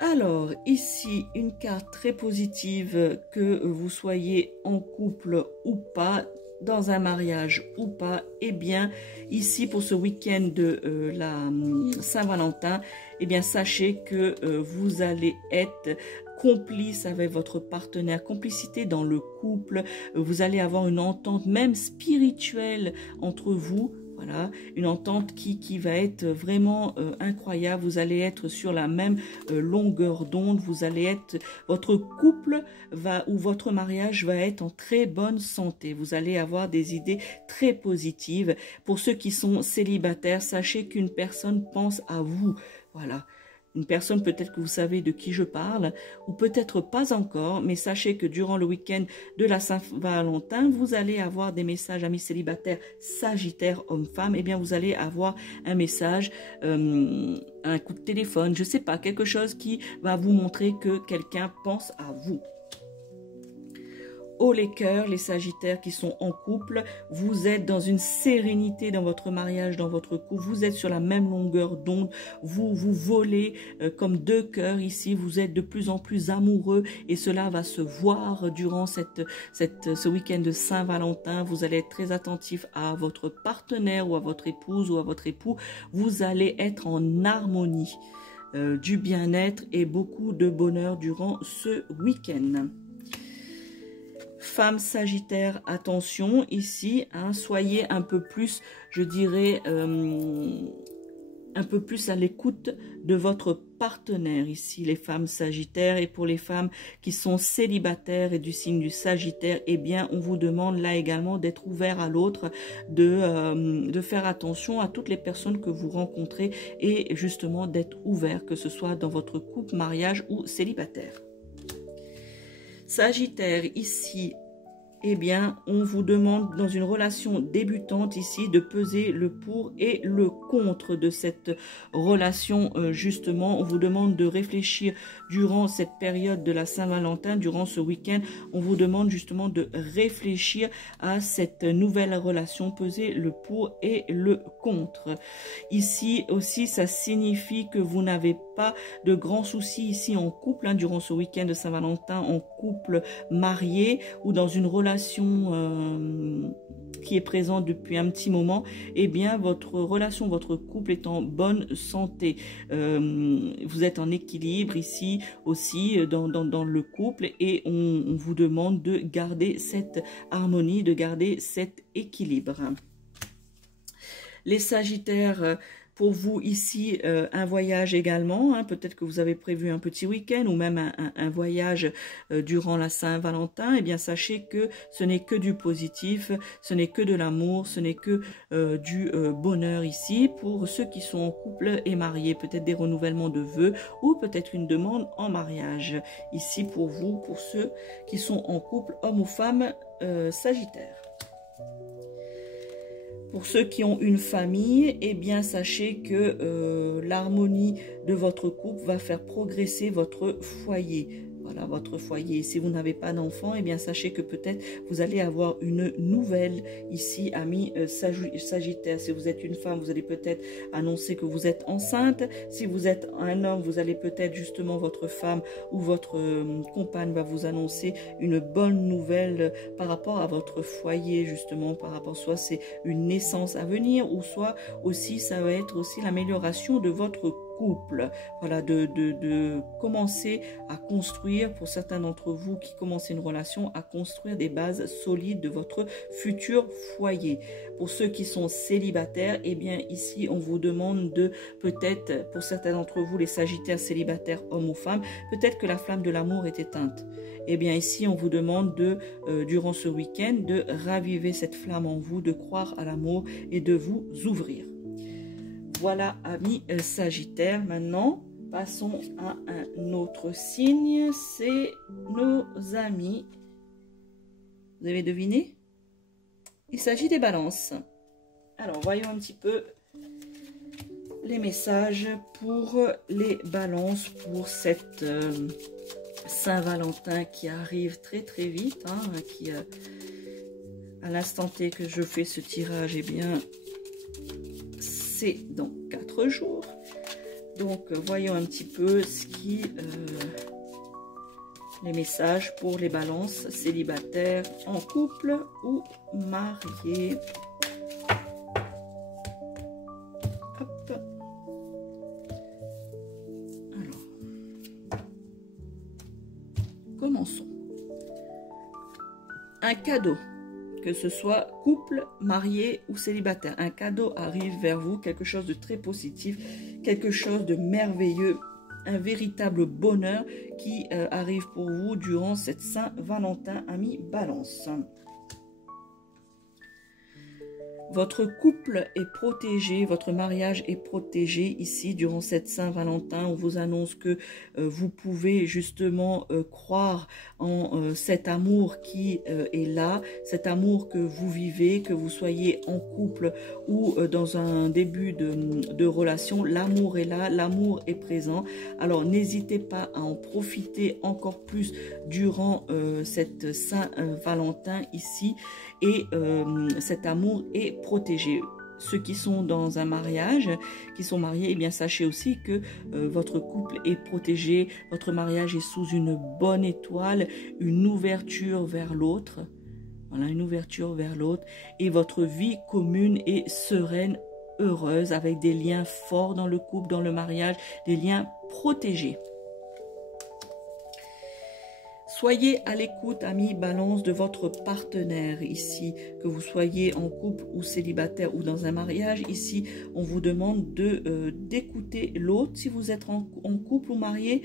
Alors, ici, une carte très positive, que vous soyez en couple ou pas, dans un mariage ou pas, eh bien, ici, pour ce week-end de la Saint-Valentin, eh bien, sachez que vous allez être complice avec votre partenaire, complicité dans le couple, vous allez avoir une entente même spirituelle entre vous. Voilà, une entente qui va être vraiment incroyable. Vous allez être sur la même longueur d'onde. Vous allez être, votre couple ou votre mariage va être en très bonne santé. Vous allez avoir des idées très positives. Pour ceux qui sont célibataires, sachez qu'une personne pense à vous. Voilà. Une personne, peut-être que vous savez de qui je parle, ou peut-être pas encore, mais sachez que durant le week-end de la Saint-Valentin, vous allez avoir des messages, amis célibataires, Sagittaire, homme-femme, eh bien vous allez avoir un message, un coup de téléphone, je sais pas, quelque chose qui va vous montrer que quelqu'un pense à vous. Haut les cœurs, les Sagittaires qui sont en couple, vous êtes dans une sérénité dans votre mariage, dans votre couple, vous êtes sur la même longueur d'onde, vous volez comme deux cœurs ici, vous êtes de plus en plus amoureux et cela va se voir durant ce week-end de Saint-Valentin. Vous allez être très attentif à votre partenaire ou à votre épouse ou à votre époux, vous allez être en harmonie, du bien-être et beaucoup de bonheur durant ce week-end. Femmes Sagittaires, attention ici, hein, soyez un peu plus, je dirais, un peu plus à l'écoute de votre partenaire ici, les femmes Sagittaires. Et pour les femmes qui sont célibataires et du signe du Sagittaire, eh bien, on vous demande là également d'être ouvert à l'autre, de faire attention à toutes les personnes que vous rencontrez et justement d'être ouvert, que ce soit dans votre couple, mariage ou célibataire. Sagittaire, ici, eh bien, on vous demande dans une relation débutante ici de peser le pour et le contre de cette relation. Justement, on vous demande de réfléchir durant cette période de la Saint-Valentin, durant ce week-end. On vous demande justement de réfléchir à cette nouvelle relation, peser le pour et le contre. Ici aussi, ça signifie que vous n'avez pas de grands soucis ici en couple, hein, durant ce week-end de Saint-Valentin, en couple marié ou dans une relation qui est présente depuis un petit moment. Eh bien, votre relation, votre couple est en bonne santé. Vous êtes en équilibre ici aussi dans le couple et on vous demande de garder cette harmonie, de garder cet équilibre. Les Sagittaires, Pour vous ici, un voyage également, hein, peut-être que vous avez prévu un petit week-end ou même un voyage durant la Saint-Valentin. Eh bien, sachez que ce n'est que du positif, ce n'est que de l'amour, ce n'est que du bonheur ici. Pour ceux qui sont en couple et mariés, peut-être des renouvellements de vœux ou peut-être une demande en mariage. Ici pour vous, pour ceux qui sont en couple, homme ou femme, Sagittaire. Pour ceux qui ont une famille, eh bien, sachez que l'harmonie de votre couple va faire progresser votre foyer. Voilà, votre foyer. Si vous n'avez pas d'enfant, eh bien, sachez que peut-être vous allez avoir une nouvelle ici, amis Sagittaire. Si vous êtes une femme, vous allez peut-être annoncer que vous êtes enceinte. Si vous êtes un homme, vous allez peut-être justement, votre femme ou votre compagne va vous annoncer une bonne nouvelle par rapport à votre foyer, justement, par rapport, soit c'est une naissance à venir ou soit aussi, ça va être aussi l'amélioration de votre couple. Voilà, de commencer à construire, pour certains d'entre vous qui commencent une relation, à construire des bases solides de votre futur foyer. Pour ceux qui sont célibataires, eh bien ici on vous demande de, peut-être pour certains d'entre vous, les Sagittaires célibataires, hommes ou femmes, peut-être que la flamme de l'amour est éteinte. Eh bien ici on vous demande de, durant ce week-end, de raviver cette flamme en vous, de croire à l'amour et de vous ouvrir. Voilà, amis Sagittaire. Maintenant, passons à un autre signe. C'est nos amis. Vous avez deviné? Il s'agit des balances. Alors, voyons un petit peu les messages pour les balances pour cette Saint-Valentin qui arrive très très vite. Hein, qui, à l'instant T que je fais ce tirage, eh bien, c'est dans 4 jours. Donc voyons un petit peu ce qui les messages pour les balances célibataires, en couple ou mariés. Hop. Alors, commençons. Un cadeau. Que ce soit couple, marié ou célibataire, un cadeau arrive vers vous, quelque chose de très positif, quelque chose de merveilleux, un véritable bonheur qui arrive pour vous durant cette Saint-Valentin, amis Balance. Votre couple est protégé, votre mariage est protégé ici durant cette Saint-Valentin. On vous annonce que vous pouvez justement croire en cet amour qui est là, cet amour que vous vivez, que vous soyez en couple ou dans un début de relation. L'amour est là, l'amour est présent. Alors n'hésitez pas à en profiter encore plus durant cette Saint-Valentin ici. Et cet amour est protégé. Ceux qui sont dans un mariage, qui sont mariés, eh bien sachez aussi que votre couple est protégé, votre mariage est sous une bonne étoile, une ouverture vers l'autre. Voilà, une ouverture vers l'autre. Et votre vie commune est sereine, heureuse, avec des liens forts dans le couple, dans le mariage, des liens protégés. Soyez à l'écoute, amis Balance, de votre partenaire ici, que vous soyez en couple ou célibataire ou dans un mariage. Ici, on vous demande d'écouter l'autre. Si vous êtes en couple ou marié,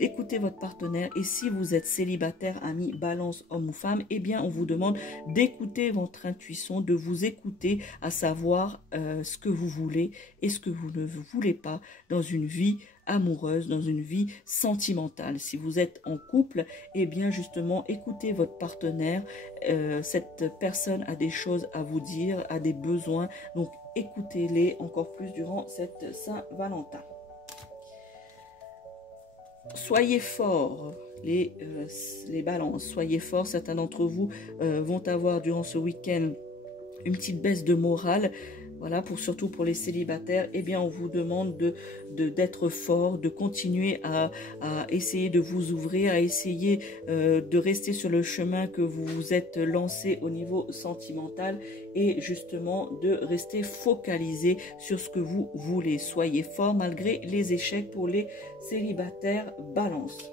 écoutez votre partenaire. Et si vous êtes célibataire, amis Balance, homme ou femme, eh bien, on vous demande d'écouter votre intuition, de vous écouter, à savoir ce que vous voulez et ce que vous ne voulez pas dans une vie amoureuse, dans une vie sentimentale. Si vous êtes en couple, eh bien justement écoutez votre partenaire. Cette personne a des choses à vous dire, a des besoins, donc écoutez-les encore plus durant cette Saint-Valentin. Soyez forts, les balances, soyez forts. Certains d'entre vous vont avoir durant ce week-end une petite baisse de morale. Voilà, surtout pour les célibataires, eh bien, on vous demande d'être fort, de continuer à essayer de vous ouvrir, à essayer de rester sur le chemin que vous vous êtes lancé au niveau sentimental et justement de rester focalisé sur ce que vous voulez. Soyez fort malgré les échecs pour les célibataires Balance.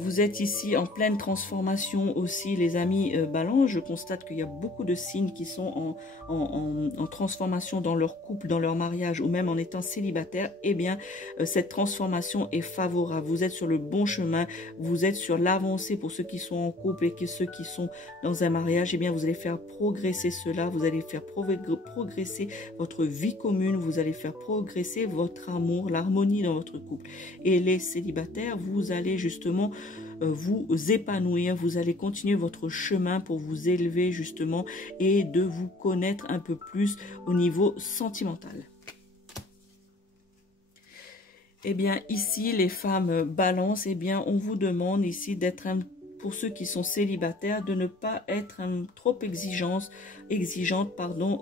Vous êtes ici en pleine transformation aussi, les amis Balance. Je constate qu'il y a beaucoup de signes qui sont en transformation dans leur couple, dans leur mariage ou même en étant célibataire. Eh bien, cette transformation est favorable. Vous êtes sur le bon chemin. Vous êtes sur l'avancée pour ceux qui sont en couple et ceux qui sont dans un mariage. Eh bien, vous allez faire progresser cela. Vous allez faire progresser votre vie commune. Vous allez faire progresser votre amour, l'harmonie dans votre couple. Et les célibataires, vous allez justement vous épanouir, vous allez continuer votre chemin pour vous élever justement et de vous connaître un peu plus au niveau sentimental. Eh bien ici les femmes Balance, eh bien on vous demande ici d'être pour ceux qui sont célibataires, de ne pas être trop exigeante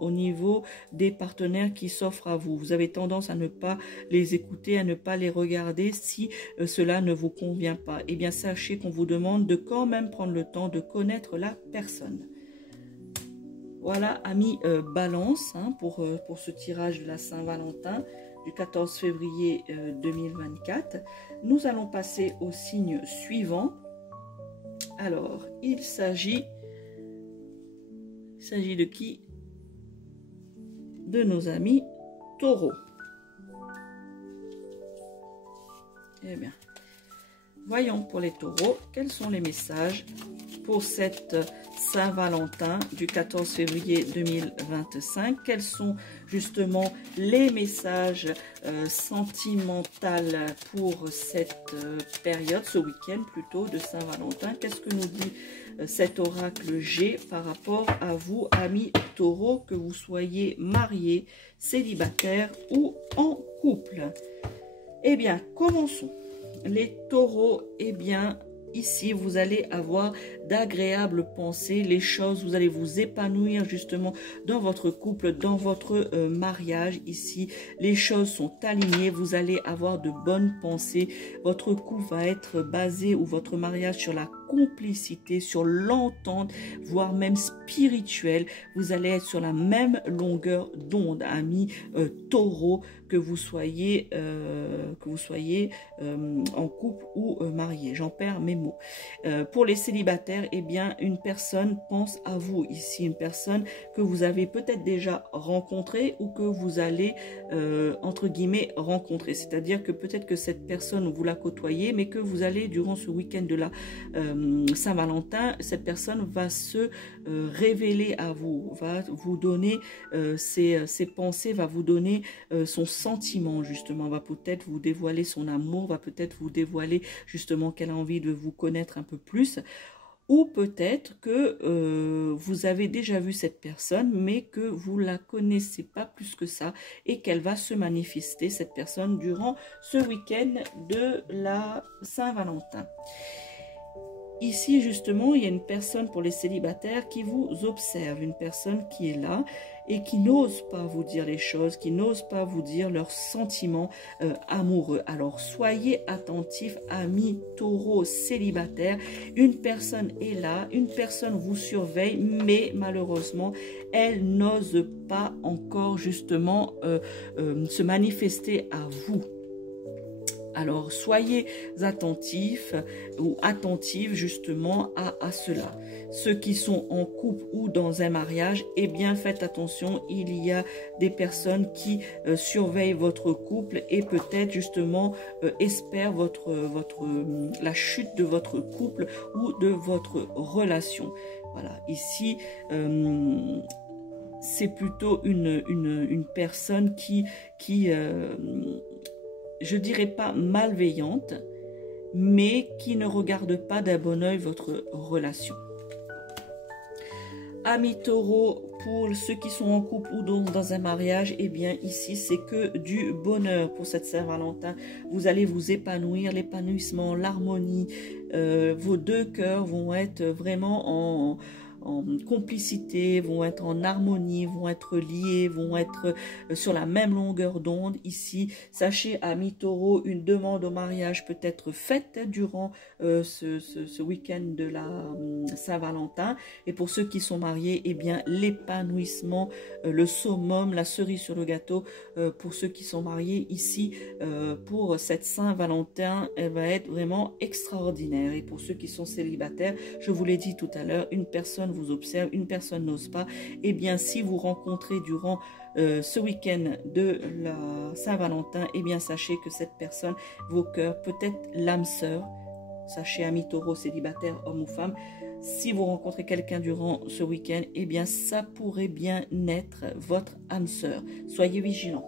au niveau des partenaires qui s'offrent à vous. Vous avez tendance à ne pas les écouter, à ne pas les regarder si cela ne vous convient pas. Eh bien, sachez qu'on vous demande de quand même prendre le temps de connaître la personne. Voilà, amis Balance, hein, pour ce tirage de la Saint-Valentin du 14 février 2024. Nous allons passer au signe suivant. Alors, il s'agit de qui? De nos amis taureaux. Eh bien, voyons pour les taureaux, quels sont les messages pour cette Saint-Valentin du 14 février 2025. Quels sont justement les messages sentimentaux pour cette période, ce week-end plutôt de Saint-Valentin? Qu'est-ce que nous dit cet oracle G par rapport à vous, amis taureaux, que vous soyez mariés, célibataires ou en couple? Eh bien, commençons. Les taureaux, eh bien, ici, vous allez avoir d'agréables pensées, les choses, vous allez vous épanouir justement dans votre couple, dans votre mariage. Ici, les choses sont alignées, vous allez avoir de bonnes pensées. Votre couple va être basé, ou votre mariage, sur la complicité, sur l'entente, voire même spirituelle. Vous allez être sur la même longueur d'onde, amis taureaux, que vous soyez en couple ou marié. J'en perds mes mots. Pour les célibataires, eh bien, une personne pense à vous ici, une personne que vous avez peut-être déjà rencontrée ou que vous allez, entre guillemets, rencontrer. C'est-à-dire que peut-être que cette personne, vous la côtoyez, mais que vous allez, durant ce week-end de la Saint-Valentin, cette personne va se révéler à vous, va vous donner ses pensées, va vous donner son sentiment, justement, va peut-être vous dévoiler son amour, va peut-être vous dévoiler justement qu'elle a envie de vous connaître un peu plus, ou peut-être que vous avez déjà vu cette personne mais que vous la connaissez pas plus que ça et qu'elle va se manifester, cette personne, durant ce week-end de la Saint-Valentin. Ici, justement, il y a une personne pour les célibataires qui vous observe, une personne qui est là et qui n'ose pas vous dire les choses, qui n'ose pas vous dire leurs sentiments amoureux. Alors, soyez attentifs, amis taureaux célibataires. Une personne est là, une personne vous surveille, mais malheureusement, elle n'ose pas encore, justement, se manifester à vous. Alors, soyez attentifs ou attentives justement à cela. Ceux qui sont en couple ou dans un mariage, eh bien, faites attention. Il y a des personnes qui surveillent votre couple et peut-être justement espèrent la chute de votre couple ou de votre relation. Voilà, ici... c'est plutôt une personne qui je dirais pas malveillante, mais qui ne regarde pas d'un bon œil votre relation. Amis taureaux, pour ceux qui sont en couple ou dans un mariage, eh bien ici c'est que du bonheur pour cette Saint-Valentin. Vous allez vous épanouir, l'épanouissement, l'harmonie. Vos deux cœurs vont être vraiment en complicité, vont être en harmonie, vont être liés, vont être sur la même longueur d'onde. Ici, sachez, amis taureaux, une demande au mariage peut être faite durant ce week-end de la Saint-Valentin. Et pour ceux qui sont mariés, eh bien, l'épanouissement, le summum, la cerise sur le gâteau, pour ceux qui sont mariés ici, pour cette Saint-Valentin, elle va être vraiment extraordinaire. Et pour ceux qui sont célibataires, je vous l'ai dit tout à l'heure, une personne vous observe, une personne n'ose pas. Eh bien, si vous rencontrez durant ce week-end de la Saint-Valentin, eh bien, sachez que cette personne, vos cœurs, peut-être l'âme sœur, sachez, amis taureaux, célibataires, hommes ou femmes, si vous rencontrez quelqu'un durant ce week-end, eh bien, ça pourrait bien être votre âme sœur. Soyez vigilants.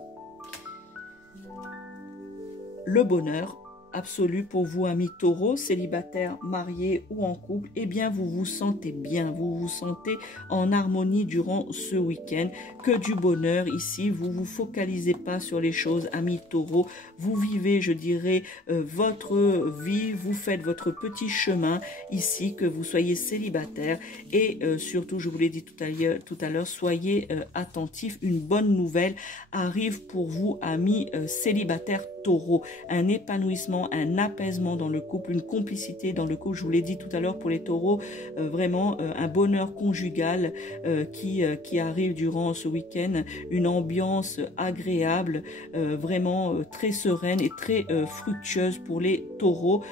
Le bonheur absolu pour vous, amis taureaux, célibataires, mariés ou en couple, eh bien, vous vous sentez bien, vous vous sentez en harmonie durant ce week-end, que du bonheur ici, vous vous focalisez pas sur les choses, amis taureaux, vous vivez, je dirais, votre vie, vous faites votre petit chemin ici, que vous soyez célibataire et surtout, je vous l'ai dit tout à l'heure, soyez attentifs, une bonne nouvelle arrive pour vous, amis célibataires taureaux, un épanouissement, un apaisement dans le couple, une complicité dans le couple, je vous l'ai dit tout à l'heure pour les taureaux, vraiment un bonheur conjugal qui arrive durant ce week-end, une ambiance agréable, vraiment très sereine et très fructueuse pour les taureaux,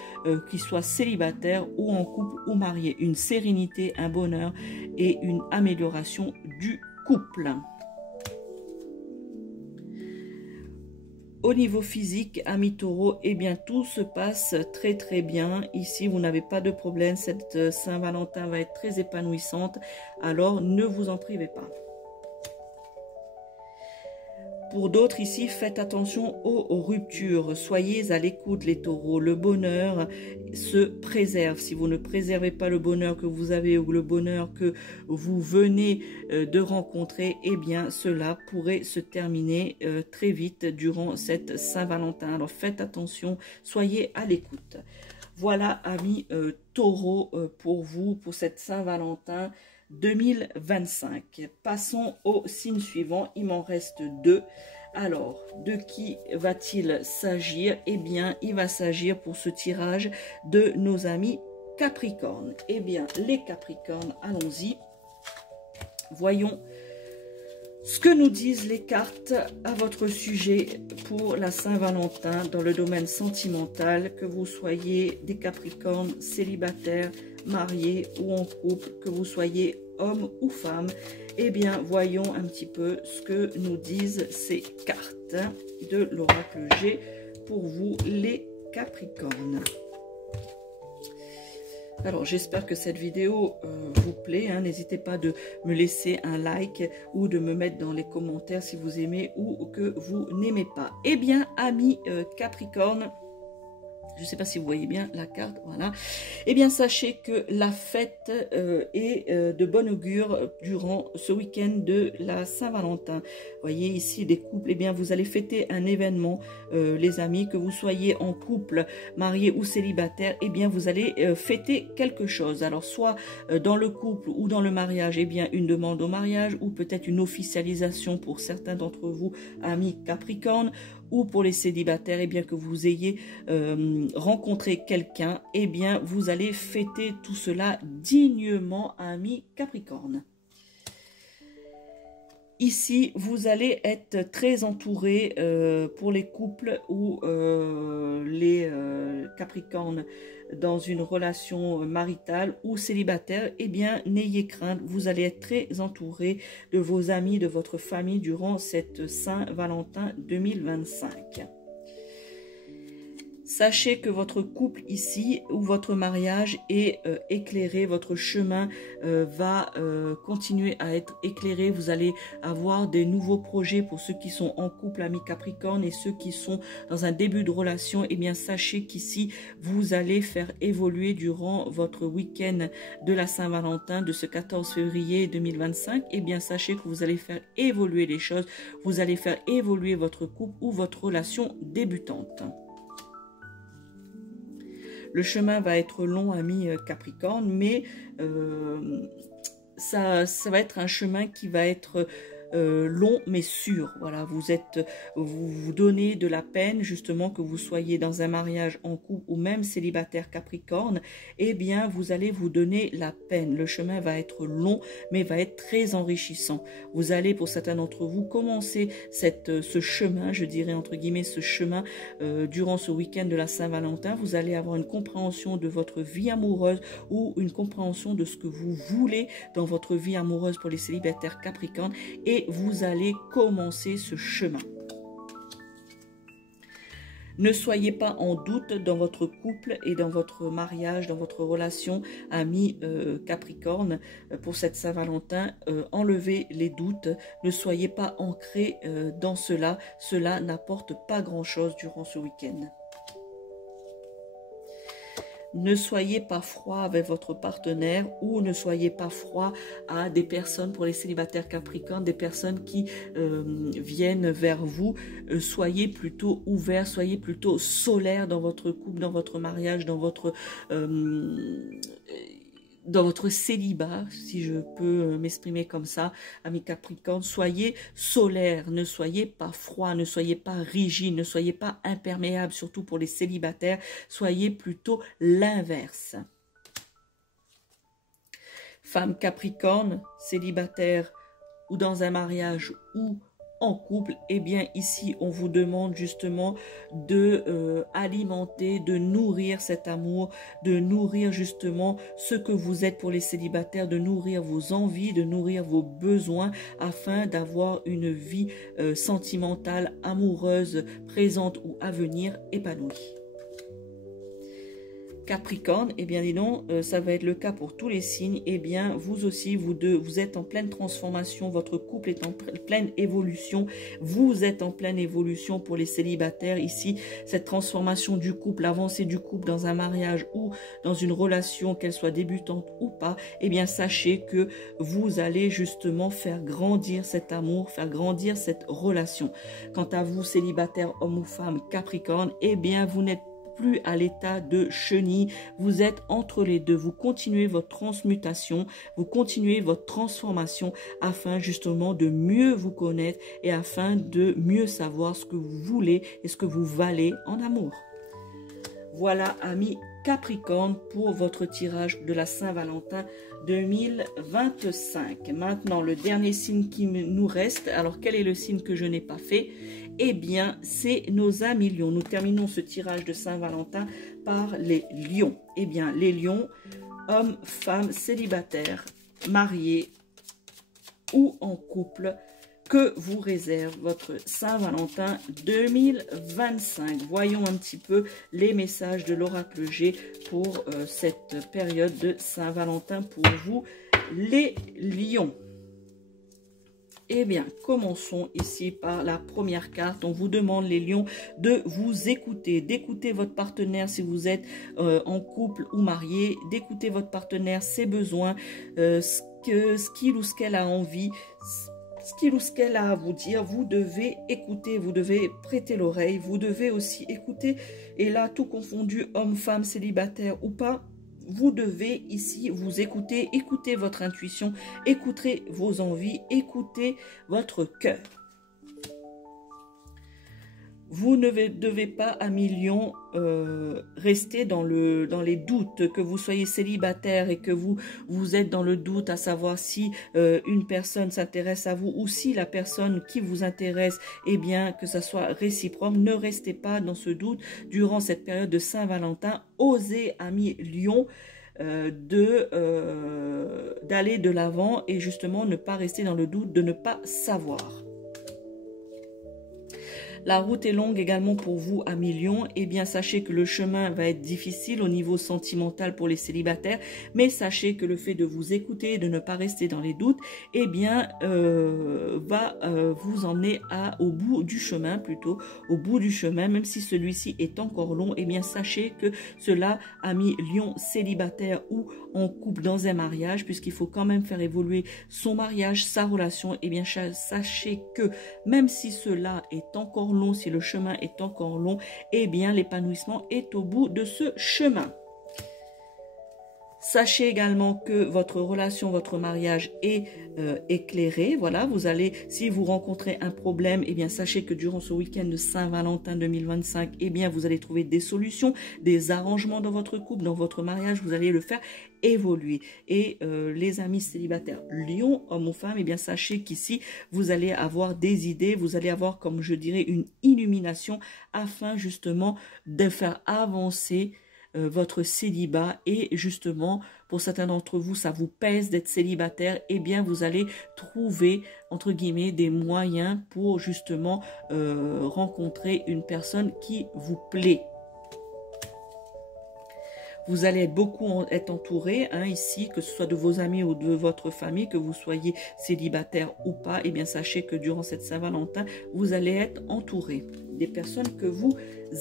qu'ils soient célibataires ou en couple ou mariés, une sérénité, un bonheur et une amélioration du couple. Au niveau physique, amis taureaux, eh bien tout se passe très très bien. Ici, vous n'avez pas de problème. Cette Saint-Valentin va être très épanouissante. Alors, ne vous en privez pas. Pour d'autres ici, faites attention aux ruptures. Soyez à l'écoute, les taureaux. Le bonheur se préserve. Si vous ne préservez pas le bonheur que vous avez ou le bonheur que vous venez de rencontrer, eh bien, cela pourrait se terminer très vite durant cette Saint-Valentin. Alors, faites attention, soyez à l'écoute. Voilà, amis taureaux, pour vous, pour cette Saint-Valentin 2025. Passons au signe suivant, il m'en reste 2. Alors, de qui va-t-il s'agir? Eh bien, il va s'agir pour ce tirage de nos amis Capricorne. Eh bien, les Capricornes, allons-y. Voyons ce que nous disent les cartes à votre sujet pour la Saint-Valentin dans le domaine sentimental, que vous soyez des Capricornes célibataires, mariés ou en couple, que vous soyez homme ou femme. Eh bien, voyons un petit peu ce que nous disent ces cartes de l'oracle G pour vous, les Capricornes. Alors, j'espère que cette vidéo vous plaît. Hein. N'hésitez pas de me laisser un like ou de me mettre dans les commentaires si vous aimez ou que vous n'aimez pas. Eh bien, amis Capricorne, je ne sais pas si vous voyez bien la carte, voilà. Eh bien, sachez que la fête est de bon augure durant ce week-end de la Saint-Valentin. Voyez ici des couples, eh bien, vous allez fêter un événement, les amis, que vous soyez en couple, marié ou célibataire, eh bien, vous allez fêter quelque chose. Alors, soit dans le couple ou dans le mariage, eh bien, une demande au mariage ou peut-être une officialisation pour certains d'entre vous, amis Capricorne, ou pour les célibataires, eh bien, que vous ayez rencontré quelqu'un, eh bien, vous allez fêter tout cela dignement, amis Capricorne. Ici, vous allez être très entouré pour les couples ou les Capricornes dans une relation maritale ou célibataire. Eh bien, n'ayez crainte, vous allez être très entouré de vos amis, de votre famille durant cette Saint-Valentin 2025. Sachez que votre couple ici ou votre mariage est éclairé, votre chemin va continuer à être éclairé. Vous allez avoir des nouveaux projets pour ceux qui sont en couple, amis Capricorne, et ceux qui sont dans un début de relation. Eh bien, sachez qu'ici, vous allez faire évoluer durant votre week-end de la Saint-Valentin de ce 14 février 2025. Eh bien, sachez que vous allez faire évoluer les choses. Vous allez faire évoluer votre couple ou votre relation débutante. Le chemin va être long, amis Capricorne, mais ça va être un chemin qui va être long mais sûr. Voilà, vous donnez de la peine, justement, que vous soyez dans un mariage en couple ou même célibataire Capricorne, eh bien vous allez vous donner la peine. Le chemin va être long mais va être très enrichissant. Vous allez, pour certains d'entre vous, commencer ce chemin, je dirais entre guillemets ce chemin durant ce week-end de la Saint-Valentin. Vous allez avoir une compréhension de votre vie amoureuse ou une compréhension de ce que vous voulez dans votre vie amoureuse pour les célibataires Capricorne, et vous allez commencer ce chemin. Ne soyez pas en doute dans votre couple et dans votre mariage, dans votre relation ami Capricorne pour cette Saint-Valentin. Enlevez les doutes, ne soyez pas ancrés dans cela. Cela n'apporte pas grand-chose durant ce week-end. Ne soyez pas froid avec votre partenaire ou ne soyez pas froid à des personnes, pour les célibataires Capricorne, des personnes qui viennent vers vous. Soyez plutôt ouvert, soyez plutôt solaire dans votre couple, dans votre mariage, dans votre célibat, si je peux m'exprimer comme ça, amis Capricorne. Soyez solaire, ne soyez pas froid, ne soyez pas rigide, ne soyez pas imperméable, surtout pour les célibataires. Soyez plutôt l'inverse. Femme Capricorne, célibataire ou dans un mariage ou en couple, eh bien ici on vous demande justement de alimenter, de nourrir cet amour, de nourrir justement ce que vous êtes pour les célibataires, de nourrir vos envies, de nourrir vos besoins afin d'avoir une vie sentimentale, amoureuse, présente ou à venir épanouie. Capricorne, eh bien dis donc, ça va être le cas pour tous les signes. Eh bien vous aussi, vous êtes en pleine transformation, votre couple est en pleine évolution, vous êtes en pleine évolution pour les célibataires. Ici, cette transformation du couple, l'avancée du couple dans un mariage ou dans une relation, qu'elle soit débutante ou pas, eh bien sachez que vous allez justement faire grandir cet amour, faire grandir cette relation. Quant à vous, célibataire, homme ou femme Capricorne, eh bien vous n'êtes plus à l'état de chenille, vous êtes entre les deux, vous continuez votre transmutation, vous continuez votre transformation afin justement de mieux vous connaître et afin de mieux savoir ce que vous voulez et ce que vous valez en amour. Voilà, amis Capricorne, pour votre tirage de la Saint-Valentin 2025. Maintenant, le dernier signe qui nous reste. Alors, quel est le signe que je n'ai pas fait? Eh bien, c'est nos amis lions. Nous terminons ce tirage de Saint-Valentin par les lions. Eh bien, les lions, hommes, femmes, célibataires, mariés ou en couple, que vous réserve votre Saint-Valentin 2025. Voyons un petit peu les messages de l'oracle G pour cette période de Saint-Valentin pour vous, les lions. Eh bien, commençons ici par la première carte. On vous demande, les lions, de vous écouter, d'écouter votre partenaire si vous êtes en couple ou marié, d'écouter votre partenaire, ses besoins, ce qu'il ou ce qu'elle a envie, ce qu'il ou ce qu'elle a à vous dire. Vous devez écouter, vous devez prêter l'oreille, vous devez aussi écouter, et là, tout confondu, homme, femme, célibataire ou pas, vous devez ici vous écouter, écouter votre intuition, écouter vos envies, écouter votre cœur. Vous ne devez pas, amis lions, rester dans les doutes, que vous soyez célibataire et que vous êtes dans le doute à savoir si une personne s'intéresse à vous ou si la personne qui vous intéresse, eh bien, que ça soit réciproque. Ne restez pas dans ce doute durant cette période de Saint-Valentin. Osez, amis lions, d'aller de l'avant et justement ne pas rester dans le doute, de ne pas savoir. La route est longue également pour vous, amis lions. Eh bien, sachez que le chemin va être difficile au niveau sentimental pour les célibataires, mais sachez que le fait de vous écouter et de ne pas rester dans les doutes, eh bien, va vous emmener au bout du chemin, plutôt, au bout du chemin, même si celui-ci est encore long. Eh bien, sachez que cela, amis lions célibataires ou en couple dans un mariage, puisqu'il faut quand même faire évoluer son mariage, sa relation, eh bien, sachez que même si cela est encore long, si le chemin est encore long, eh bien l'épanouissement est au bout de ce chemin. Sachez également que votre relation, votre mariage est éclairé. Voilà, vous allez, si vous rencontrez un problème, eh bien, sachez que durant ce week-end de Saint-Valentin 2025, eh bien, vous allez trouver des solutions, des arrangements dans votre couple, dans votre mariage. Vous allez le faire évoluer. Et les amis célibataires, lion, homme ou femme, eh bien, sachez qu'ici, vous allez avoir des idées, vous allez avoir, comme je dirais, une illumination afin justement de faire avancer votre célibat. Et justement, pour certains d'entre vous, ça vous pèse d'être célibataire, eh bien, vous allez trouver, entre guillemets, des moyens pour justement rencontrer une personne qui vous plaît. Vous allez être entouré, hein, ici, que ce soit de vos amis ou de votre famille, que vous soyez célibataire ou pas. Eh bien, sachez que durant cette Saint-Valentin, vous allez être entouré des personnes que vous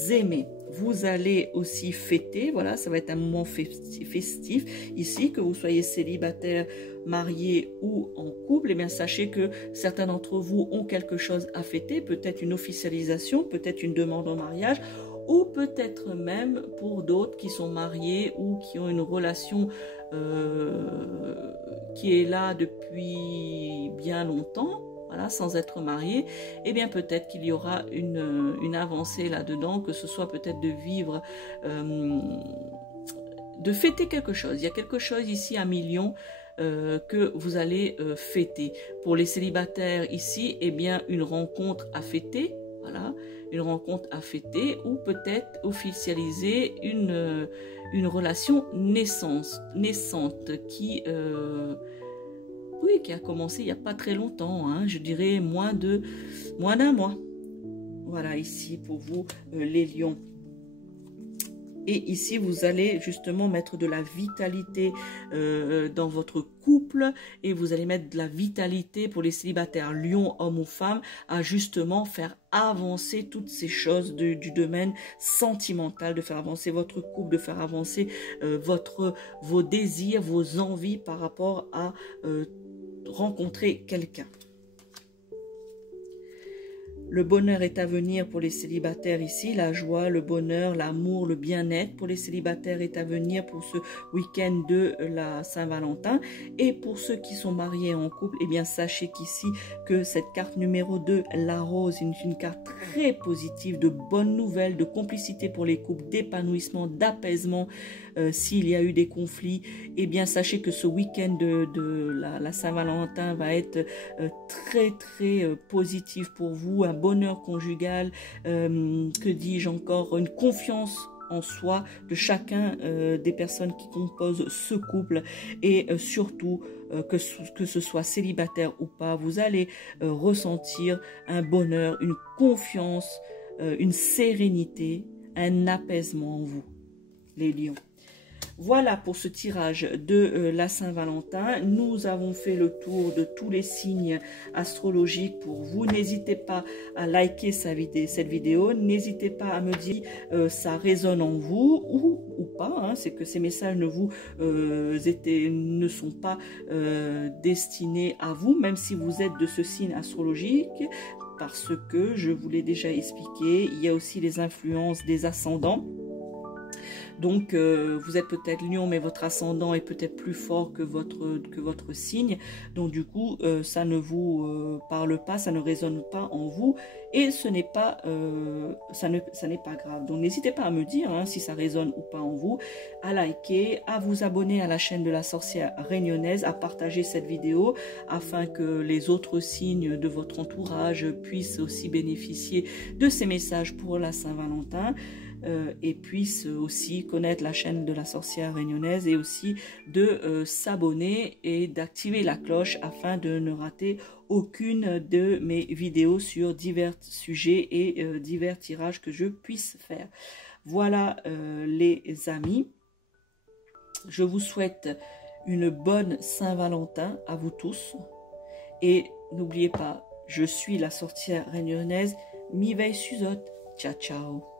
aimez. Vous allez aussi fêter, voilà, ça va être un moment festif ici, que vous soyez célibataire, marié ou en couple. Eh bien, sachez que certains d'entre vous ont quelque chose à fêter, peut-être une officialisation, peut-être une demande en mariage, ou peut-être même pour d'autres qui sont mariés ou qui ont une relation qui est là depuis bien longtemps, voilà, sans être mariés, eh bien peut-être qu'il y aura une avancée là-dedans, que ce soit peut-être de vivre, de fêter quelque chose. Il y a quelque chose ici à Million que vous allez fêter. Pour les célibataires ici, eh bien une rencontre à fêter, voilà, une rencontre à fêter, ou peut-être officialiser une relation naissante qui oui, qui a commencé il n'y a pas très longtemps, hein, je dirais moins d'un mois. Voilà, ici pour vous les lions. Et ici, vous allez justement mettre de la vitalité dans votre couple, et vous allez mettre de la vitalité pour les célibataires, lion, homme ou femme, à justement faire avancer toutes ces choses du domaine sentimental, de faire avancer votre couple, de faire avancer vos désirs, vos envies par rapport à rencontrer quelqu'un. Le bonheur est à venir pour les célibataires ici, la joie, le bonheur, l'amour, le bien-être pour les célibataires est à venir pour ce week-end de la Saint-Valentin. Et pour ceux qui sont mariés en couple, eh bien sachez qu'ici que cette carte numéro 2, la rose, est une carte très positive, de bonnes nouvelles, de complicité pour les couples, d'épanouissement, d'apaisement. S'il y a eu des conflits, eh bien sachez que ce week-end de la Saint-Valentin va être très positif pour vous, un bonheur conjugal, que dis-je encore, une confiance en soi de chacun des personnes qui composent ce couple, et surtout que ce soit célibataire ou pas, vous allez ressentir un bonheur, une confiance, une sérénité, un apaisement en vous, les lions. Voilà pour ce tirage de la Saint-Valentin. Nous avons fait le tour de tous les signes astrologiques pour vous. N'hésitez pas à liker cette vidéo. N'hésitez pas à me dire ça résonne en vous ou pas. Hein. C'est que ces messages ne sont pas destinés à vous, même si vous êtes de ce signe astrologique. Parce que, je vous l'ai déjà expliqué, il y a aussi les influences des ascendants. Donc, vous êtes peut-être lion, mais votre ascendant est peut-être plus fort que votre signe. Donc, du coup, ça ne vous parle pas, ça ne résonne pas en vous. Et ce n'est pas, ça n'est pas grave. Donc, n'hésitez pas à me dire hein, si ça résonne ou pas en vous, à liker, à vous abonner à la chaîne de la sorcière réunionnaise, à partager cette vidéo afin que les autres signes de votre entourage puissent aussi bénéficier de ces messages pour la Saint-Valentin. Et puissent aussi connaître la chaîne de la sorcière réunionnaise, et aussi de s'abonner et d'activer la cloche afin de ne rater aucune de mes vidéos sur divers sujets et divers tirages que je puisse faire. Voilà les amis, je vous souhaite une bonne Saint-Valentin à vous tous, et n'oubliez pas, je suis la sorcière réunionnaise, mi veille Suzot. Ciao ciao.